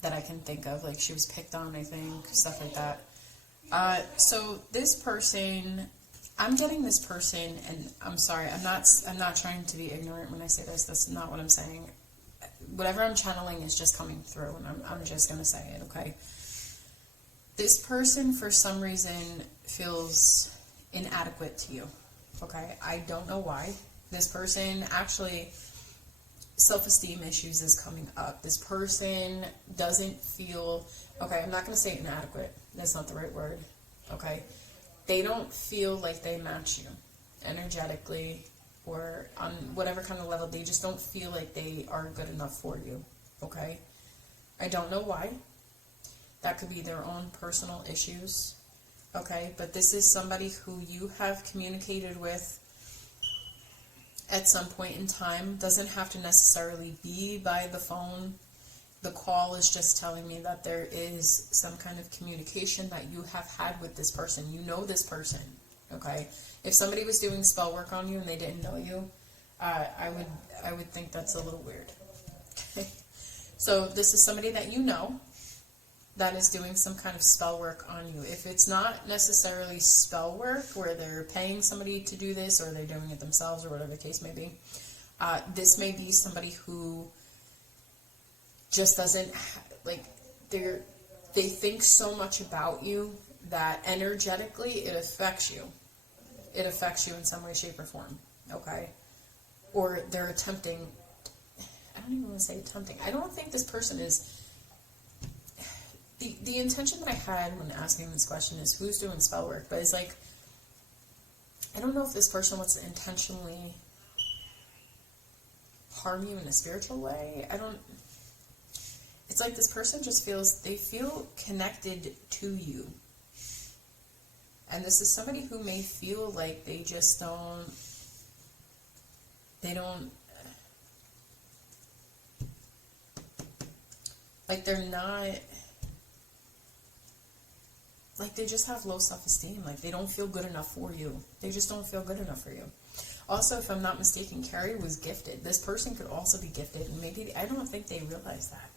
That I can think of. Like, she was picked on, I think, stuff like that. So this person, I'm getting this person, and I'm sorry, I'm not trying to be ignorant when I say this. That's not what I'm saying. Whatever I'm channeling is just coming through, and I'm just going to say it, okay? This person, for some reason, feels inadequate to you, okay? I don't know why. This person, actually, self-esteem issues is coming up. This person doesn't feel, okay, I'm not going to say inadequate. That's not the right word, okay? They don't feel like they match you energetically or on whatever kind of level. They just don't feel like they are good enough for you, okay? I don't know why. That could be their own personal issues, okay? But this is somebody who you have communicated with at some point in time. Doesn't have to necessarily be by the phone. The call is just telling me that there is some kind of communication that you have had with this person. You know this person, okay? If somebody was doing spell work on you and they didn't know you, I would think that's a little weird. Okay? So this is somebody that you know that is doing some kind of spell work on you. If it's not necessarily spell work where they're paying somebody to do this or they're doing it themselves or whatever the case may be, this may be somebody who just doesn't, like, they think so much about you that energetically it affects you. It affects you in some way, shape, or form, okay? Or they're attempting, I don't even want to say attempting. I don't think this person is, the intention that I had when asking this question is who's doing spell work, but it's like, I don't know if this person wants to intentionally harm you in a spiritual way. It's like this person just they feel connected to you. And this is somebody who may feel like they just don't, like they're not, like they just have low self-esteem. Like they don't feel good enough for you. They just don't feel good enough for you. Also, if I'm not mistaken, Carrie was gifted. This person could also be gifted. And maybe, I don't think they realize that.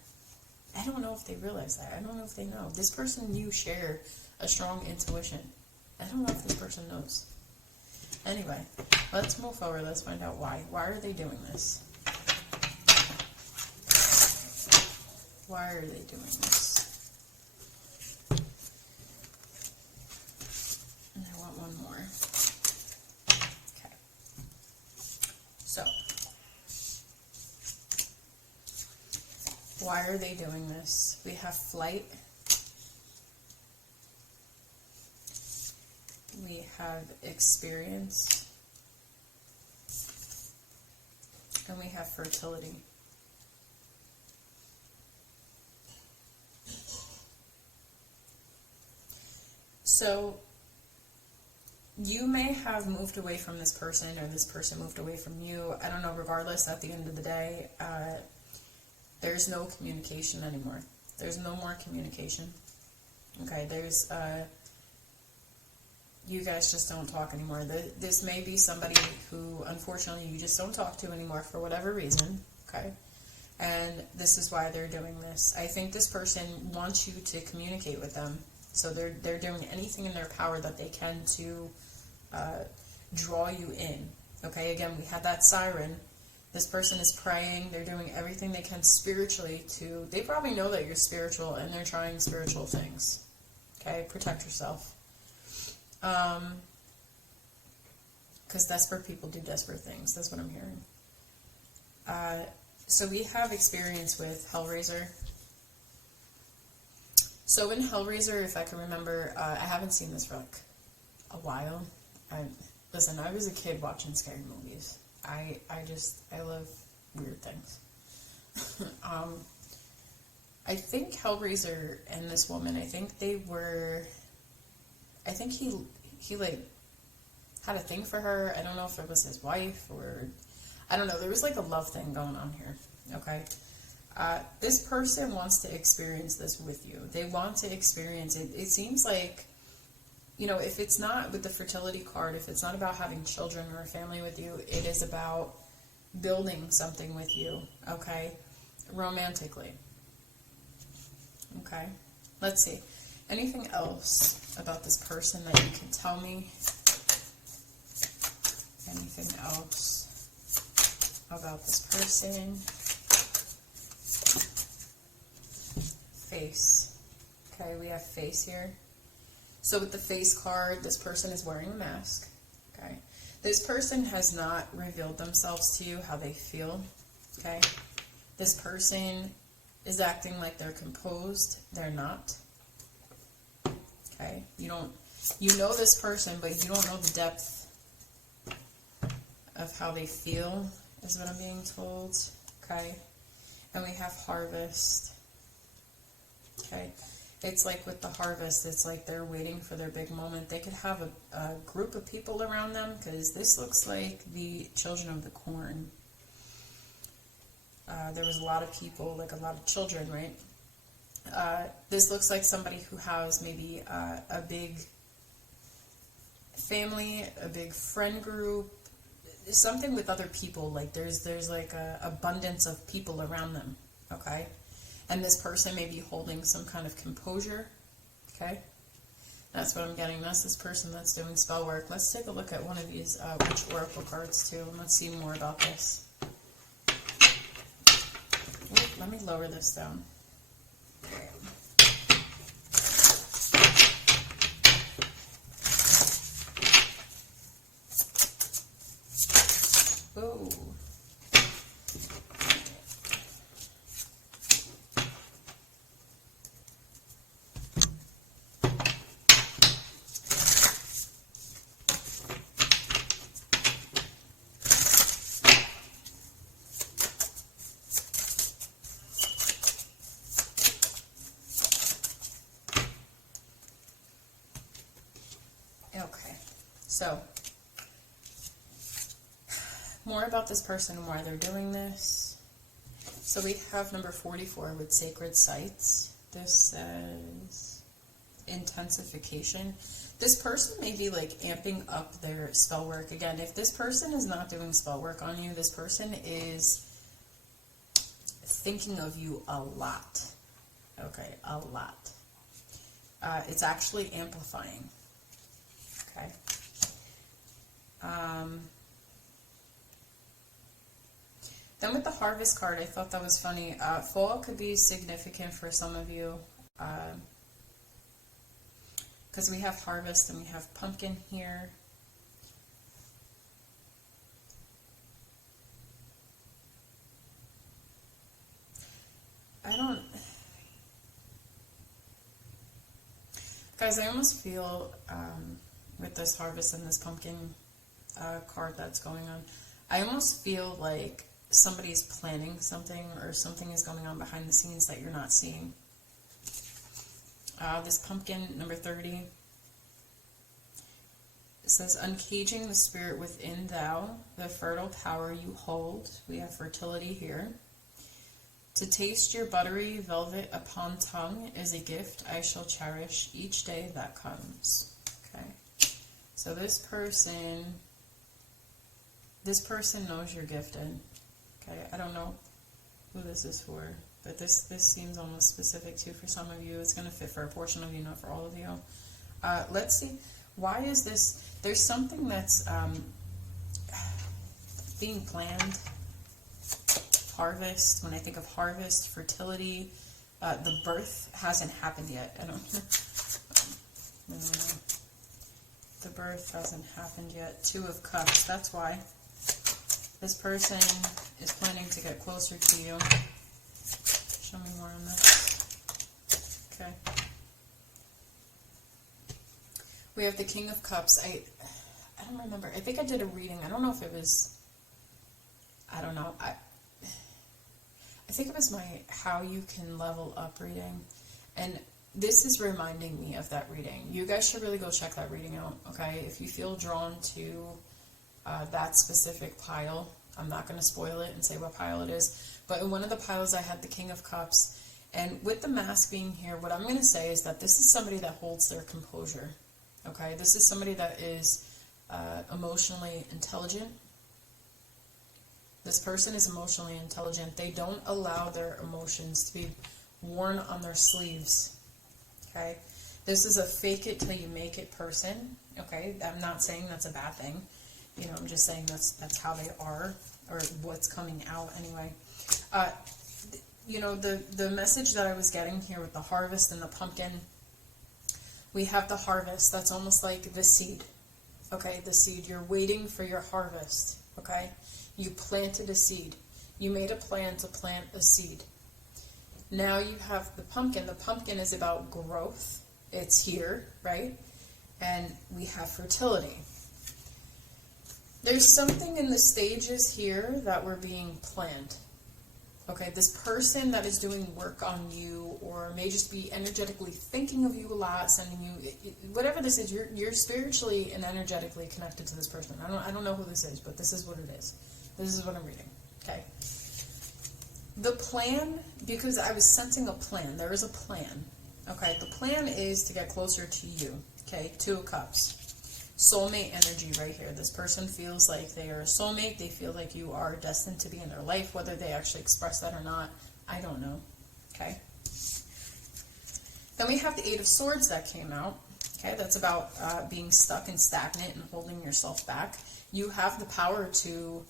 I don't know if they realize that. I don't know if they know. This person, you share a strong intuition. I don't know if this person knows. Anyway, let's move forward. Let's find out why. Why are they doing this? Why are they doing this? And I want one more. Okay. So, why are they doing this? We have flight. We have experience. And we have fertility. So, you may have moved away from this person, or this person moved away from you. I don't know, regardless, at the end of the day, there's no communication anymore. There's no more communication. Okay, you guys just don't talk anymore. This may be somebody who, unfortunately, you just don't talk to anymore for whatever reason. Okay, and this is why they're doing this. I think this person wants you to communicate with them. So they're doing anything in their power that they can to draw you in. Okay, again, we had that siren. This person is praying. They're doing everything they can spiritually to... They probably know that you're spiritual, and they're trying spiritual things. Okay, protect yourself. Because desperate people do desperate things. That's what I'm hearing. So we have experience with Hellraiser. So in Hellraiser, if I can remember, I haven't seen this for like a while. Listen, I was a kid watching scary movies. I love weird things. I think Hellraiser and this woman, I think he like had a thing for her. I don't know if it was his wife or, I don't know. There was like a love thing going on here. Okay. This person wants to experience this with you. They want to experience it. It seems like, you know, if it's not with the fertility card, if it's not about having children or a family with you, it is about building something with you, okay? Romantically. Okay? Let's see. Anything else about this person that you can tell me? Anything else about this person? Face. Okay, we have face here. So with the face card, this person is wearing a mask. Okay. This person has not revealed themselves to you, how they feel. Okay. This person is acting like they're composed. They're not. Okay. You know this person, but you don't know the depth of how they feel, is what I'm being told. Okay. And we have harvest. Okay, it's like with the harvest, it's like they're waiting for their big moment. They could have a group of people around them, because this looks like the children of the corn. There was a lot of people, like a lot of children, right? This looks like somebody who has maybe a big family, a big friend group, something with other people. Like there's like a abundance of people around them, okay? And this person may be holding some kind of composure, okay? That's what I'm getting. That's this person that's doing spell work. Let's take a look at one of these witch oracle cards too, and let's see more about this. Ooh, let me lower this down. Ooh. Okay, so more about this person and why they're doing this. So we have number 44 with sacred sites. This says intensification. This person may be like amping up their spell work. Again, if this person is not doing spell work on you, this person is thinking of you a lot. Okay, a lot. It's actually amplifying. Okay. Then with the harvest card, I thought that was funny. Fall could be significant for some of you because we have harvest and we have pumpkin here. Guys, I almost feel with this harvest and this pumpkin card that's going on, I almost feel like somebody's planning something or something is going on behind the scenes that you're not seeing. This pumpkin, number 30, it says, uncaging the spirit within thou, the fertile power you hold. We have fertility here. To taste your buttery velvet upon tongue is a gift I shall cherish each day that comes. Okay. So this person knows you're gifted. Okay. I don't know who this is for, but this seems almost specific too for some of you. It's going to fit for a portion of you, not for all of you. Let's see. Why is this? There's something that's being planned. Harvest, when I think of harvest, fertility, the birth hasn't happened yet. I don't know. The birth hasn't happened yet. 2 of Cups, that's why. This person is planning to get closer to you. Show me more on this. Okay. We have the King of Cups. I don't remember. I think I did a reading. I don't know if it was, I don't know. I think it was my How You Can Level Up reading, and this is reminding me of that reading. You guys should really go check that reading out, okay? If you feel drawn to that specific pile, I'm not going to spoil it and say what pile it is, but in one of the piles I had the King of Cups, and with the mask being here, what I'm going to say is that this is somebody that holds their composure, okay? This is somebody that is emotionally intelligent. This person is emotionally intelligent. They don't allow their emotions to be worn on their sleeves, okay? This is a fake it till you make it person, okay? I'm not saying that's a bad thing. You know, I'm just saying that's how they are, or what's coming out anyway. You know, the message that I was getting here with the harvest and the pumpkin, we have the harvest. That's almost like the seed, okay? The seed. You're waiting for your harvest, okay? You planted a seed. You made a plan to plant a seed. Now you have the pumpkin. The pumpkin is about growth. It's here, right? And we have fertility. There's something in the stages here that were being planned. Okay, this person that is doing work on you, or may just be energetically thinking of you a lot, sending you, whatever this is, you're spiritually and energetically connected to this person. I don't know who this is, but this is what it is. This is what I'm reading, okay? The plan, because I was sensing a plan. There is a plan, okay? The plan is to get closer to you, okay? 2 of Cups. Soulmate energy right here. This person feels like they are a soulmate. They feel like you are destined to be in their life. Whether they actually express that or not, I don't know, okay? Then we have the 8 of Swords that came out, okay? That's about being stuck and stagnant and holding yourself back. You have the power to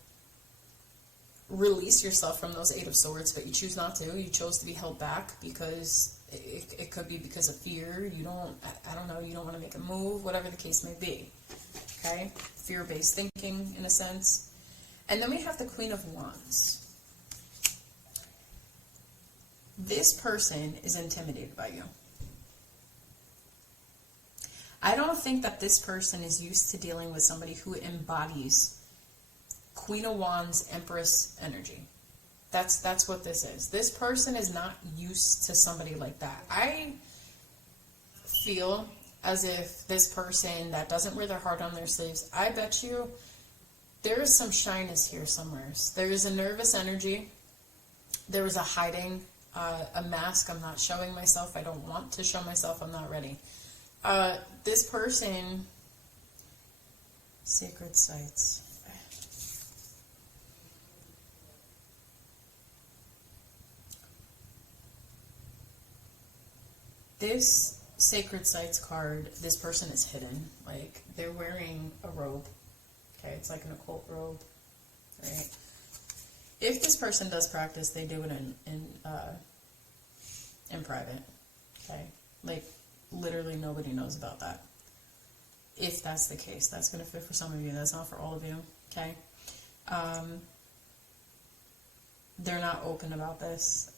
release yourself from those 8 of Swords, but you choose not to. You chose to be held back because it could be because of fear. You don't, I don't know, you don't want to make a move, whatever the case may be. Okay? Fear-based thinking, in a sense. And then we have the Queen of Wands. This person is intimidated by you. I don't think that this person is used to dealing with somebody who embodies Queen of Wands, Empress energy. That's what this is. This person is not used to somebody like that. I feel as if this person that doesn't wear their heart on their sleeves, I bet you there is some shyness here somewhere. There is a nervous energy. There is a hiding, a mask. I'm not showing myself. I don't want to show myself. I'm not ready. This person, sacred sites. This sacred sites card, this person is hidden. Like, they're wearing a robe, Okay, it's like an occult robe, right? If this person does practice, they do it in private, okay? Like, literally nobody knows about that. If that's the case, that's going to fit for some of you. That's not for all of you, okay? They're not open about this.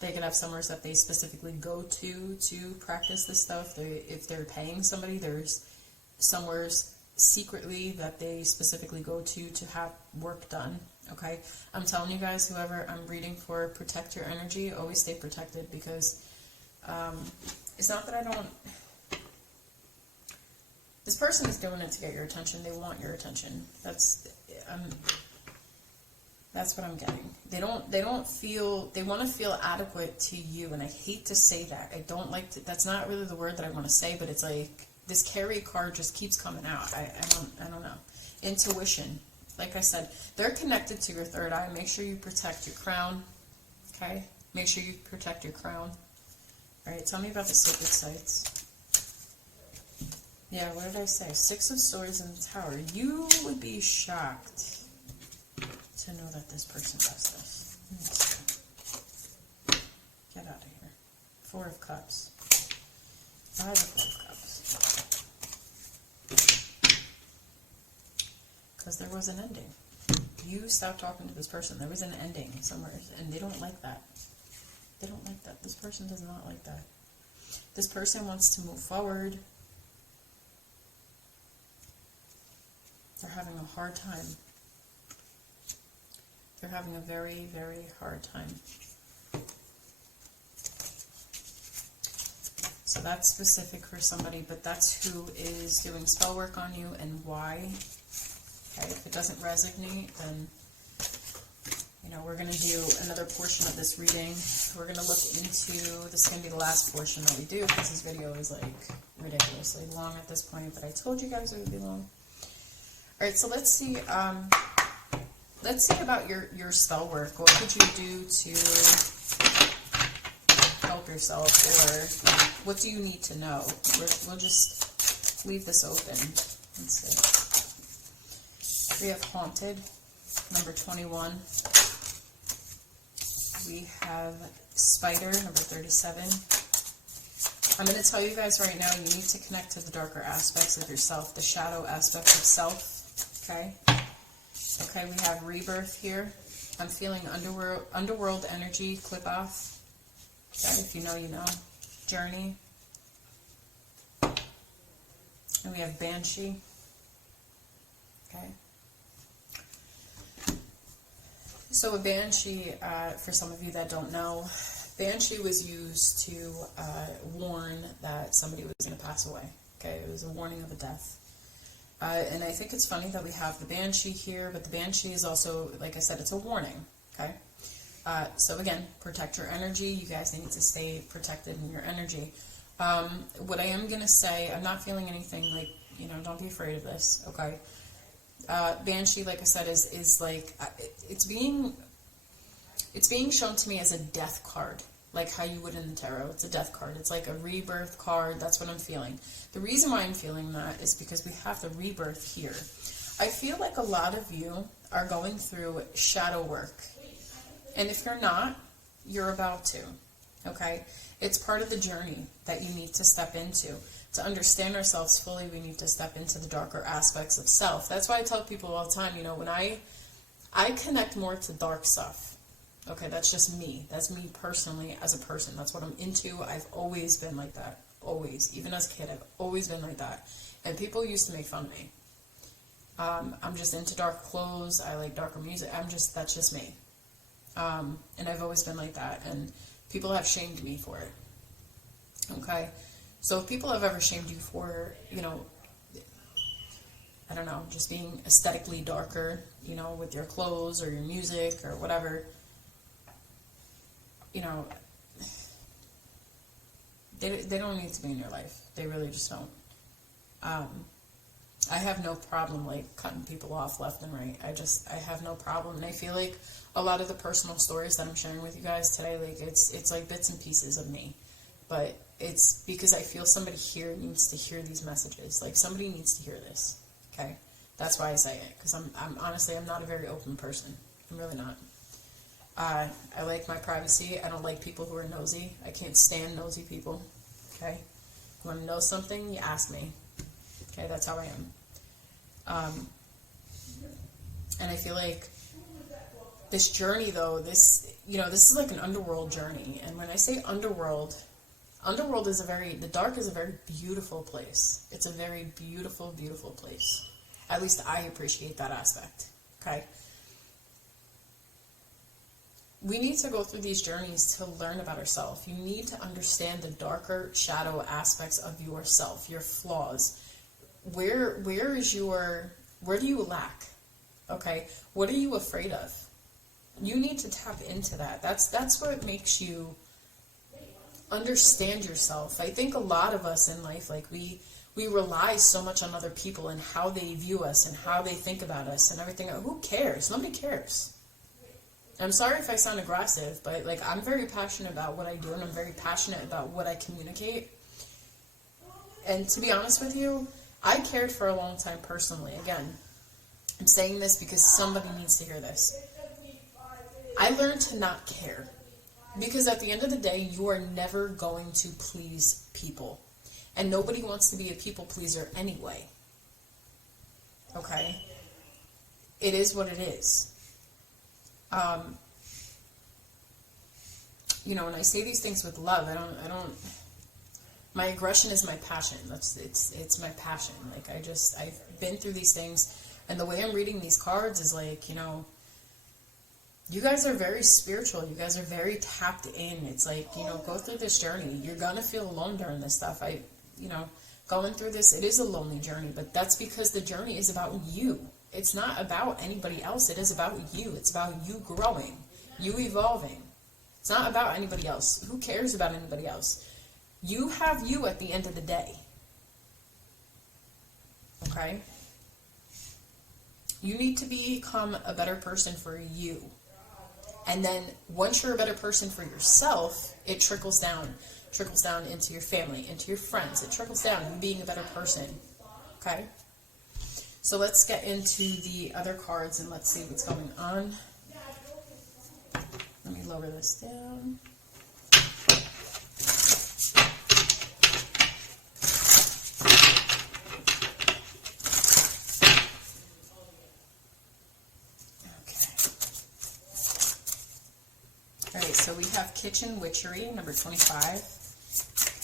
They could have somewhere that they specifically go to practice this stuff. If they're paying somebody, there's somewhere secretly that they specifically go to have work done, okay? I'm telling you guys, whoever I'm reading for, protect your energy. Always stay protected, because it's not that I don't... This person is doing it to get your attention. They want your attention. That's what I'm getting. They don't feel, they want to feel adequate to you, and I hate to say that. I don't like to, that's not really the word that I want to say, but it's like this carry card just keeps coming out. I don't know. Intuition. Like I said, they're connected to your third eye. Make sure you protect your crown. Okay? Make sure you protect your crown. Alright, tell me about the sacred sites. Yeah, what did I say? 6 of Swords in the Tower. You would be shocked to know that this person does this. Get out of here. 4 of Cups. 5 of Cups. Because there was an ending. You stopped talking to this person. There was an ending somewhere, and they don't like that. They don't like that. This person does not like that. This person wants to move forward. They're having a hard time. They're having a very, very hard time. So that's specific for somebody, but that's who is doing spell work on you and why. Okay, if it doesn't resonate, then, you know, we're going to do another portion of this reading. We're going to look into, this is going to be the last portion that we do, because this video is like ridiculously long at this point, but I told you guys it would be long. Alright, so let's see about your spell work. What could you do to help yourself, or what do you need to know? We'll just leave this open. Let's see. We have Haunted, number 21. We have Spider, number 37. I'm going to tell you guys right now, you need to connect to the darker aspects of yourself, the shadow aspects of self. Okay? Okay, we have Rebirth here. I'm feeling underworld energy, clip off. Okay, if you know, you know. Journey. And we have Banshee. Okay. So a Banshee, for some of you that don't know, Banshee was used to warn that somebody was going to pass away. Okay, it was a warning of a death. And I think it's funny that we have the Banshee here, but the Banshee is also, like I said, it's a warning, okay? So again, protect your energy. You guys need to stay protected in your energy. What I am going to say, I'm not feeling anything like, you know, don't be afraid of this, okay? Banshee, like I said, is like, it's being shown to me as a death card. Like how you would in the tarot. It's a death card. It's like a rebirth card. That's what I'm feeling. The reason why I'm feeling that is because we have the rebirth here. I feel like a lot of you are going through shadow work. And if you're not, you're about to. Okay? It's part of the journey that you need to step into. To understand ourselves fully, we need to step into the darker aspects of self. That's why I tell people all the time, you know, when I connect more to dark stuff. Okay, that's just me. That's me personally as a person. That's what I'm into. I've always been like that. Always. Even as a kid, I've always been like that. And people used to make fun of me. I'm just into dark clothes. I like darker music. That's just me. And I've always been like that. And people have shamed me for it. Okay? So if people have ever shamed you for, you know, I don't know, just being aesthetically darker, you know, with your clothes or your music or whatever, you know, they don't need to be in your life. They really just don't. I have no problem, like, cutting people off left and right. I have no problem. And I feel like a lot of the personal stories that I'm sharing with you guys today, like, it's like bits and pieces of me. But it's because I feel somebody here needs to hear these messages. Like, somebody needs to hear this. Okay, that's why I say it, because I'm honestly, I'm not a very open person. I'm really not. I like my privacy. I don't like people who are nosy. I can't stand nosy people. Okay, you want to know something, you ask me. Okay, that's how I am. And I feel like this journey, though, this is like an underworld journey. And when I say underworld is the dark is a very beautiful place. It's a very beautiful, beautiful place. At least I appreciate that aspect. Okay? We need to go through these journeys to learn about ourselves. You need to understand the darker shadow aspects of yourself, your flaws. Where do you lack? Okay? What are you afraid of? You need to tap into that. That's what makes you understand yourself. I think a lot of us in life, like we rely so much on other people and how they view us and how they think about us and everything. Who cares? Nobody cares. I'm sorry if I sound aggressive, but like I'm very passionate about what I do, and I'm very passionate about what I communicate. And to be honest with you, I cared for a long time personally. Again, I'm saying this because somebody needs to hear this. I learned to not care. Because at the end of the day, you are never going to please people. And nobody wants to be a people pleaser anyway. Okay? It is what it is. And I say these things with love. I don't my aggression is my passion. It's my passion. Like I've been through these things, and the way I'm reading these cards is like, you guys are very spiritual. You guys are very tapped in. It's like, go through this journey. You're going to feel alone during this stuff. Going through this, it is a lonely journey, but that's because the journey is about you. It's not about anybody else. It is about you. It's about you growing, you evolving. It's not about anybody else. Who cares about anybody else? You have you at the end of the day. Okay? You need to become a better person for you. And then once you're a better person for yourself, it trickles down into your family, into your friends. It trickles down, you being a better person. Okay? So let's get into the other cards and let's see what's going on. Let me lower this down. Alright, so we have Kitchen Witchery, number 25.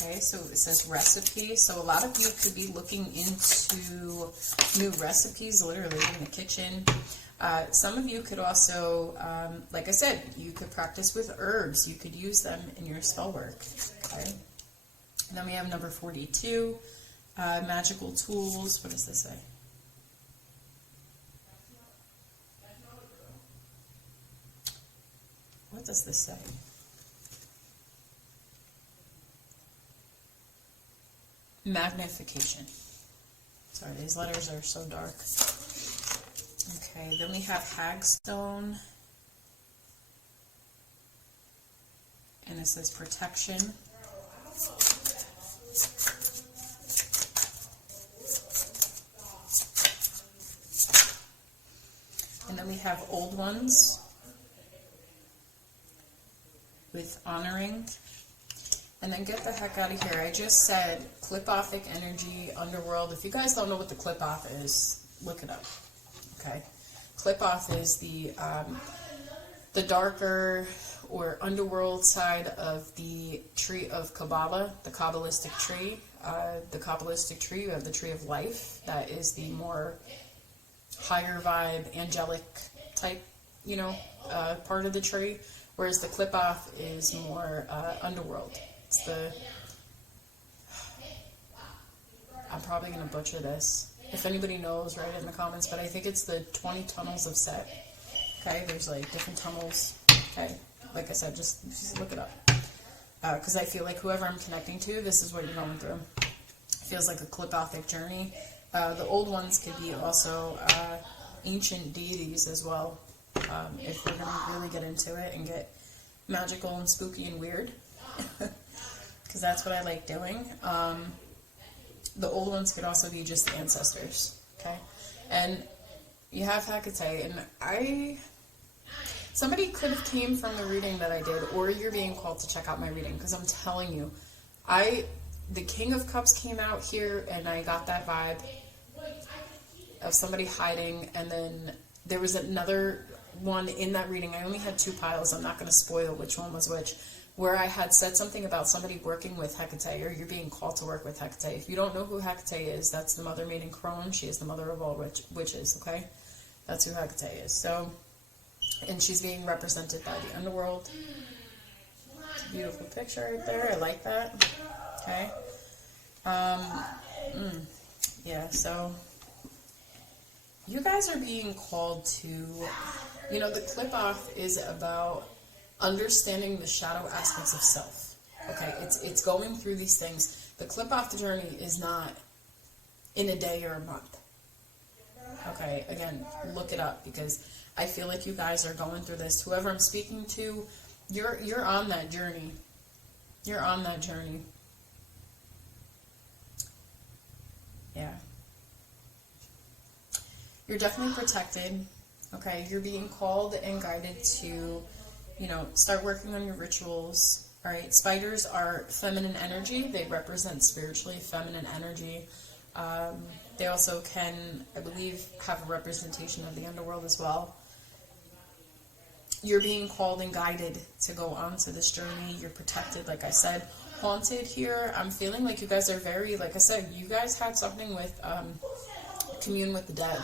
Okay, so it says recipe. So a lot of you could be looking into new recipes, literally in the kitchen. Some of you could also, like I said, you could practice with herbs. You could use them in your spell work. Okay. And then we have number 42, magical tools. What does this say? What does this say? Magnification. Sorry, these letters are so dark. Okay, then we have Hagstone. And it says protection. And then we have Old Ones with honoring. And then get the heck out of here. I just said Clipothic energy, underworld. If you guys don't know what the Clipoth is, look it up. Okay, Clipoth is the darker or underworld side of the tree of Kabbalah, the Kabbalistic tree. The Kabbalistic tree, you have the tree of life. That is the more higher vibe, angelic type, part of the tree. Whereas the Clipoth is more underworld. It's I'm probably going to butcher this. If anybody knows, write it in the comments. But I think it's the 20 tunnels of Set. Okay, there's like different tunnels. Okay, like I said, just look it up. Because I feel like whoever I'm connecting to, this is what you're going through. It feels like a Clipothic journey. The old ones could be also ancient deities as well. If we're going to really get into it and get magical and spooky and weird. Because that's what I like doing. The old ones could also be just ancestors. Okay? And you have Hecate, and somebody could have came from the reading that I did, or you're being called to check out my reading, because I'm telling you, the King of Cups came out here, and I got that vibe of somebody hiding, and then there was another one in that reading. I only had 2 piles. I'm not going to spoil which one was which, where I had said something about somebody working with Hecate, or you're being called to work with Hecate. If you don't know who Hecate is, that's the mother maiden crone. She is the mother of all witches, okay? That's who Hecate is. So, and she's being represented by the underworld. It's a beautiful picture right there. I like that. Okay. Yeah, so you guys are being called to, the clip off is about understanding the shadow aspects of self. Okay, it's going through these things. The clip off the journey is not in a day or a month. Okay, again, look it up, because I feel like you guys are going through this. Whoever I'm speaking to, you're on that journey. You're on that journey. Yeah. You're definitely protected. Okay, you're being called and guided to, start working on your rituals. All right, spiders are feminine energy. They represent spiritually feminine energy. They also can, I believe, have a representation of the underworld as well. You're being called and guided to go on to this journey. You're protected, like I said. Haunted here. I'm feeling like you guys are very, like I said, you guys had something with commune with the dead.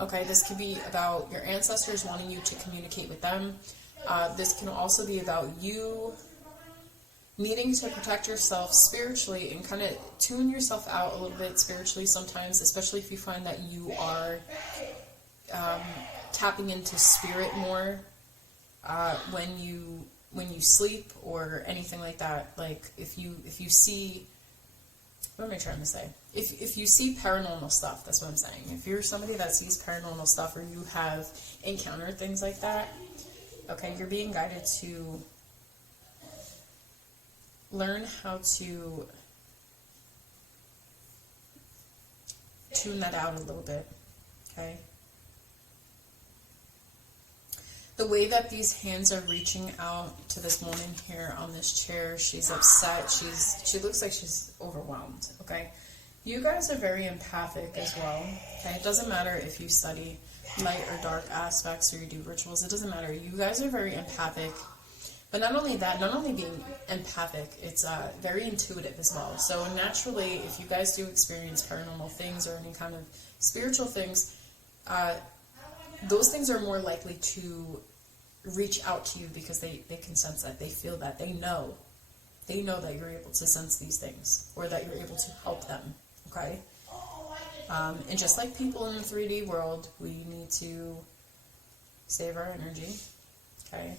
Okay, this could be about your ancestors wanting you to communicate with them. This can also be about you needing to protect yourself spiritually and kind of tune yourself out a little bit spiritually sometimes, especially if you find that you are tapping into spirit more when you sleep or anything like that. Like if you see, what am I trying to say? If you see paranormal stuff, that's what I'm saying. If you're somebody that sees paranormal stuff, or you have encountered things like that, okay, you're being guided to learn how to tune that out a little bit, okay? The way that these hands are reaching out to this woman here on this chair, she's upset. She looks like she's overwhelmed, okay? You guys are very empathic as well, okay? It doesn't matter if you study light or dark aspects or you do rituals. It doesn't matter. You guys are very empathic. But not only that, not only being empathic, it's very intuitive as well. So naturally, if you guys do experience paranormal things or any kind of spiritual things, those things are more likely to reach out to you because they can sense that, they feel that, they know that you're able to sense these things, or that you're able to help them, okay? And just like people in the 3D world, we need to save our energy, okay?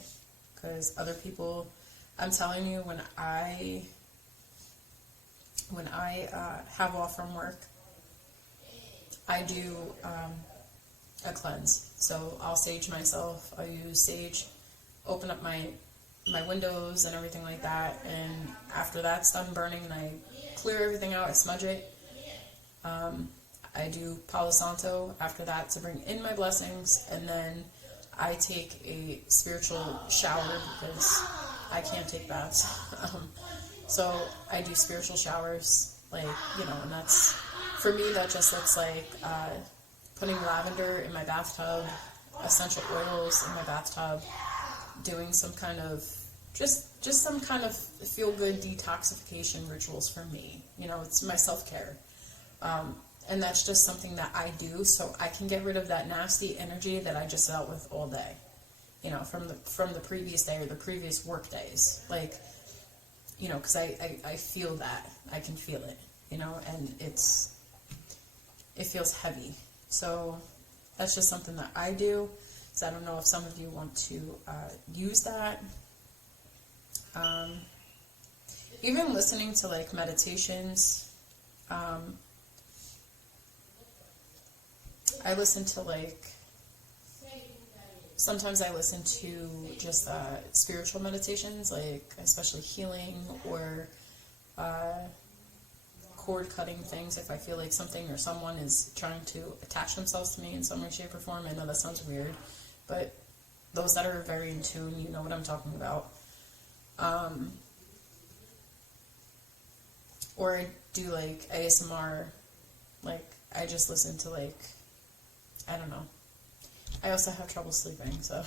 Because other people, I'm telling you, when I have off from work, I do a cleanse. So I'll sage myself. I'll use sage, open up my windows and everything like that. And after that's done burning, and I clear everything out, I smudge it. I do Palo Santo after that to bring in my blessings, and then I take a spiritual shower because I can't take baths. So I do spiritual showers, like, and that's, for me, that just looks like putting lavender in my bathtub, essential oils in my bathtub, doing some kind of, just some kind of feel-good detoxification rituals for me. It's my self-care. And that's just something that I do so I can get rid of that nasty energy that I just dealt with all day, from the previous day or the previous work days. Like, because I feel that. I can feel it, and it feels heavy. So that's just something that I do. So I don't know if some of you want to use that. Even listening to like meditations. I listen to sometimes I listen to just spiritual meditations, like especially healing or cord cutting things if I feel like something or someone is trying to attach themselves to me in some way, shape, or form. I know that sounds weird, but those that are very in tune, you know what I'm talking about. Or I do like ASMR, like I just listen to like, I don't know. I also have trouble sleeping, so.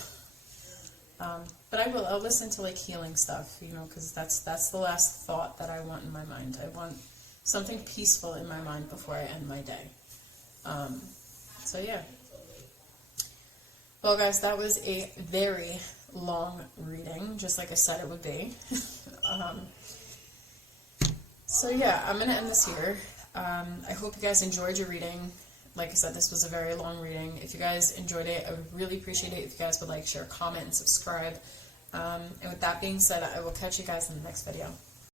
But I'll listen to like healing stuff, you know, because that's the last thought that I want in my mind. I want something peaceful in my mind before I end my day. So yeah. Well, guys, that was a very long reading, just like I said it would be. So yeah, I'm going to end this here. I hope you guys enjoyed your reading. Like I said, this was a very long reading. If you guys enjoyed it, I would really appreciate it if you guys would like, share, comment, and subscribe. And with that being said, I will catch you guys in the next video.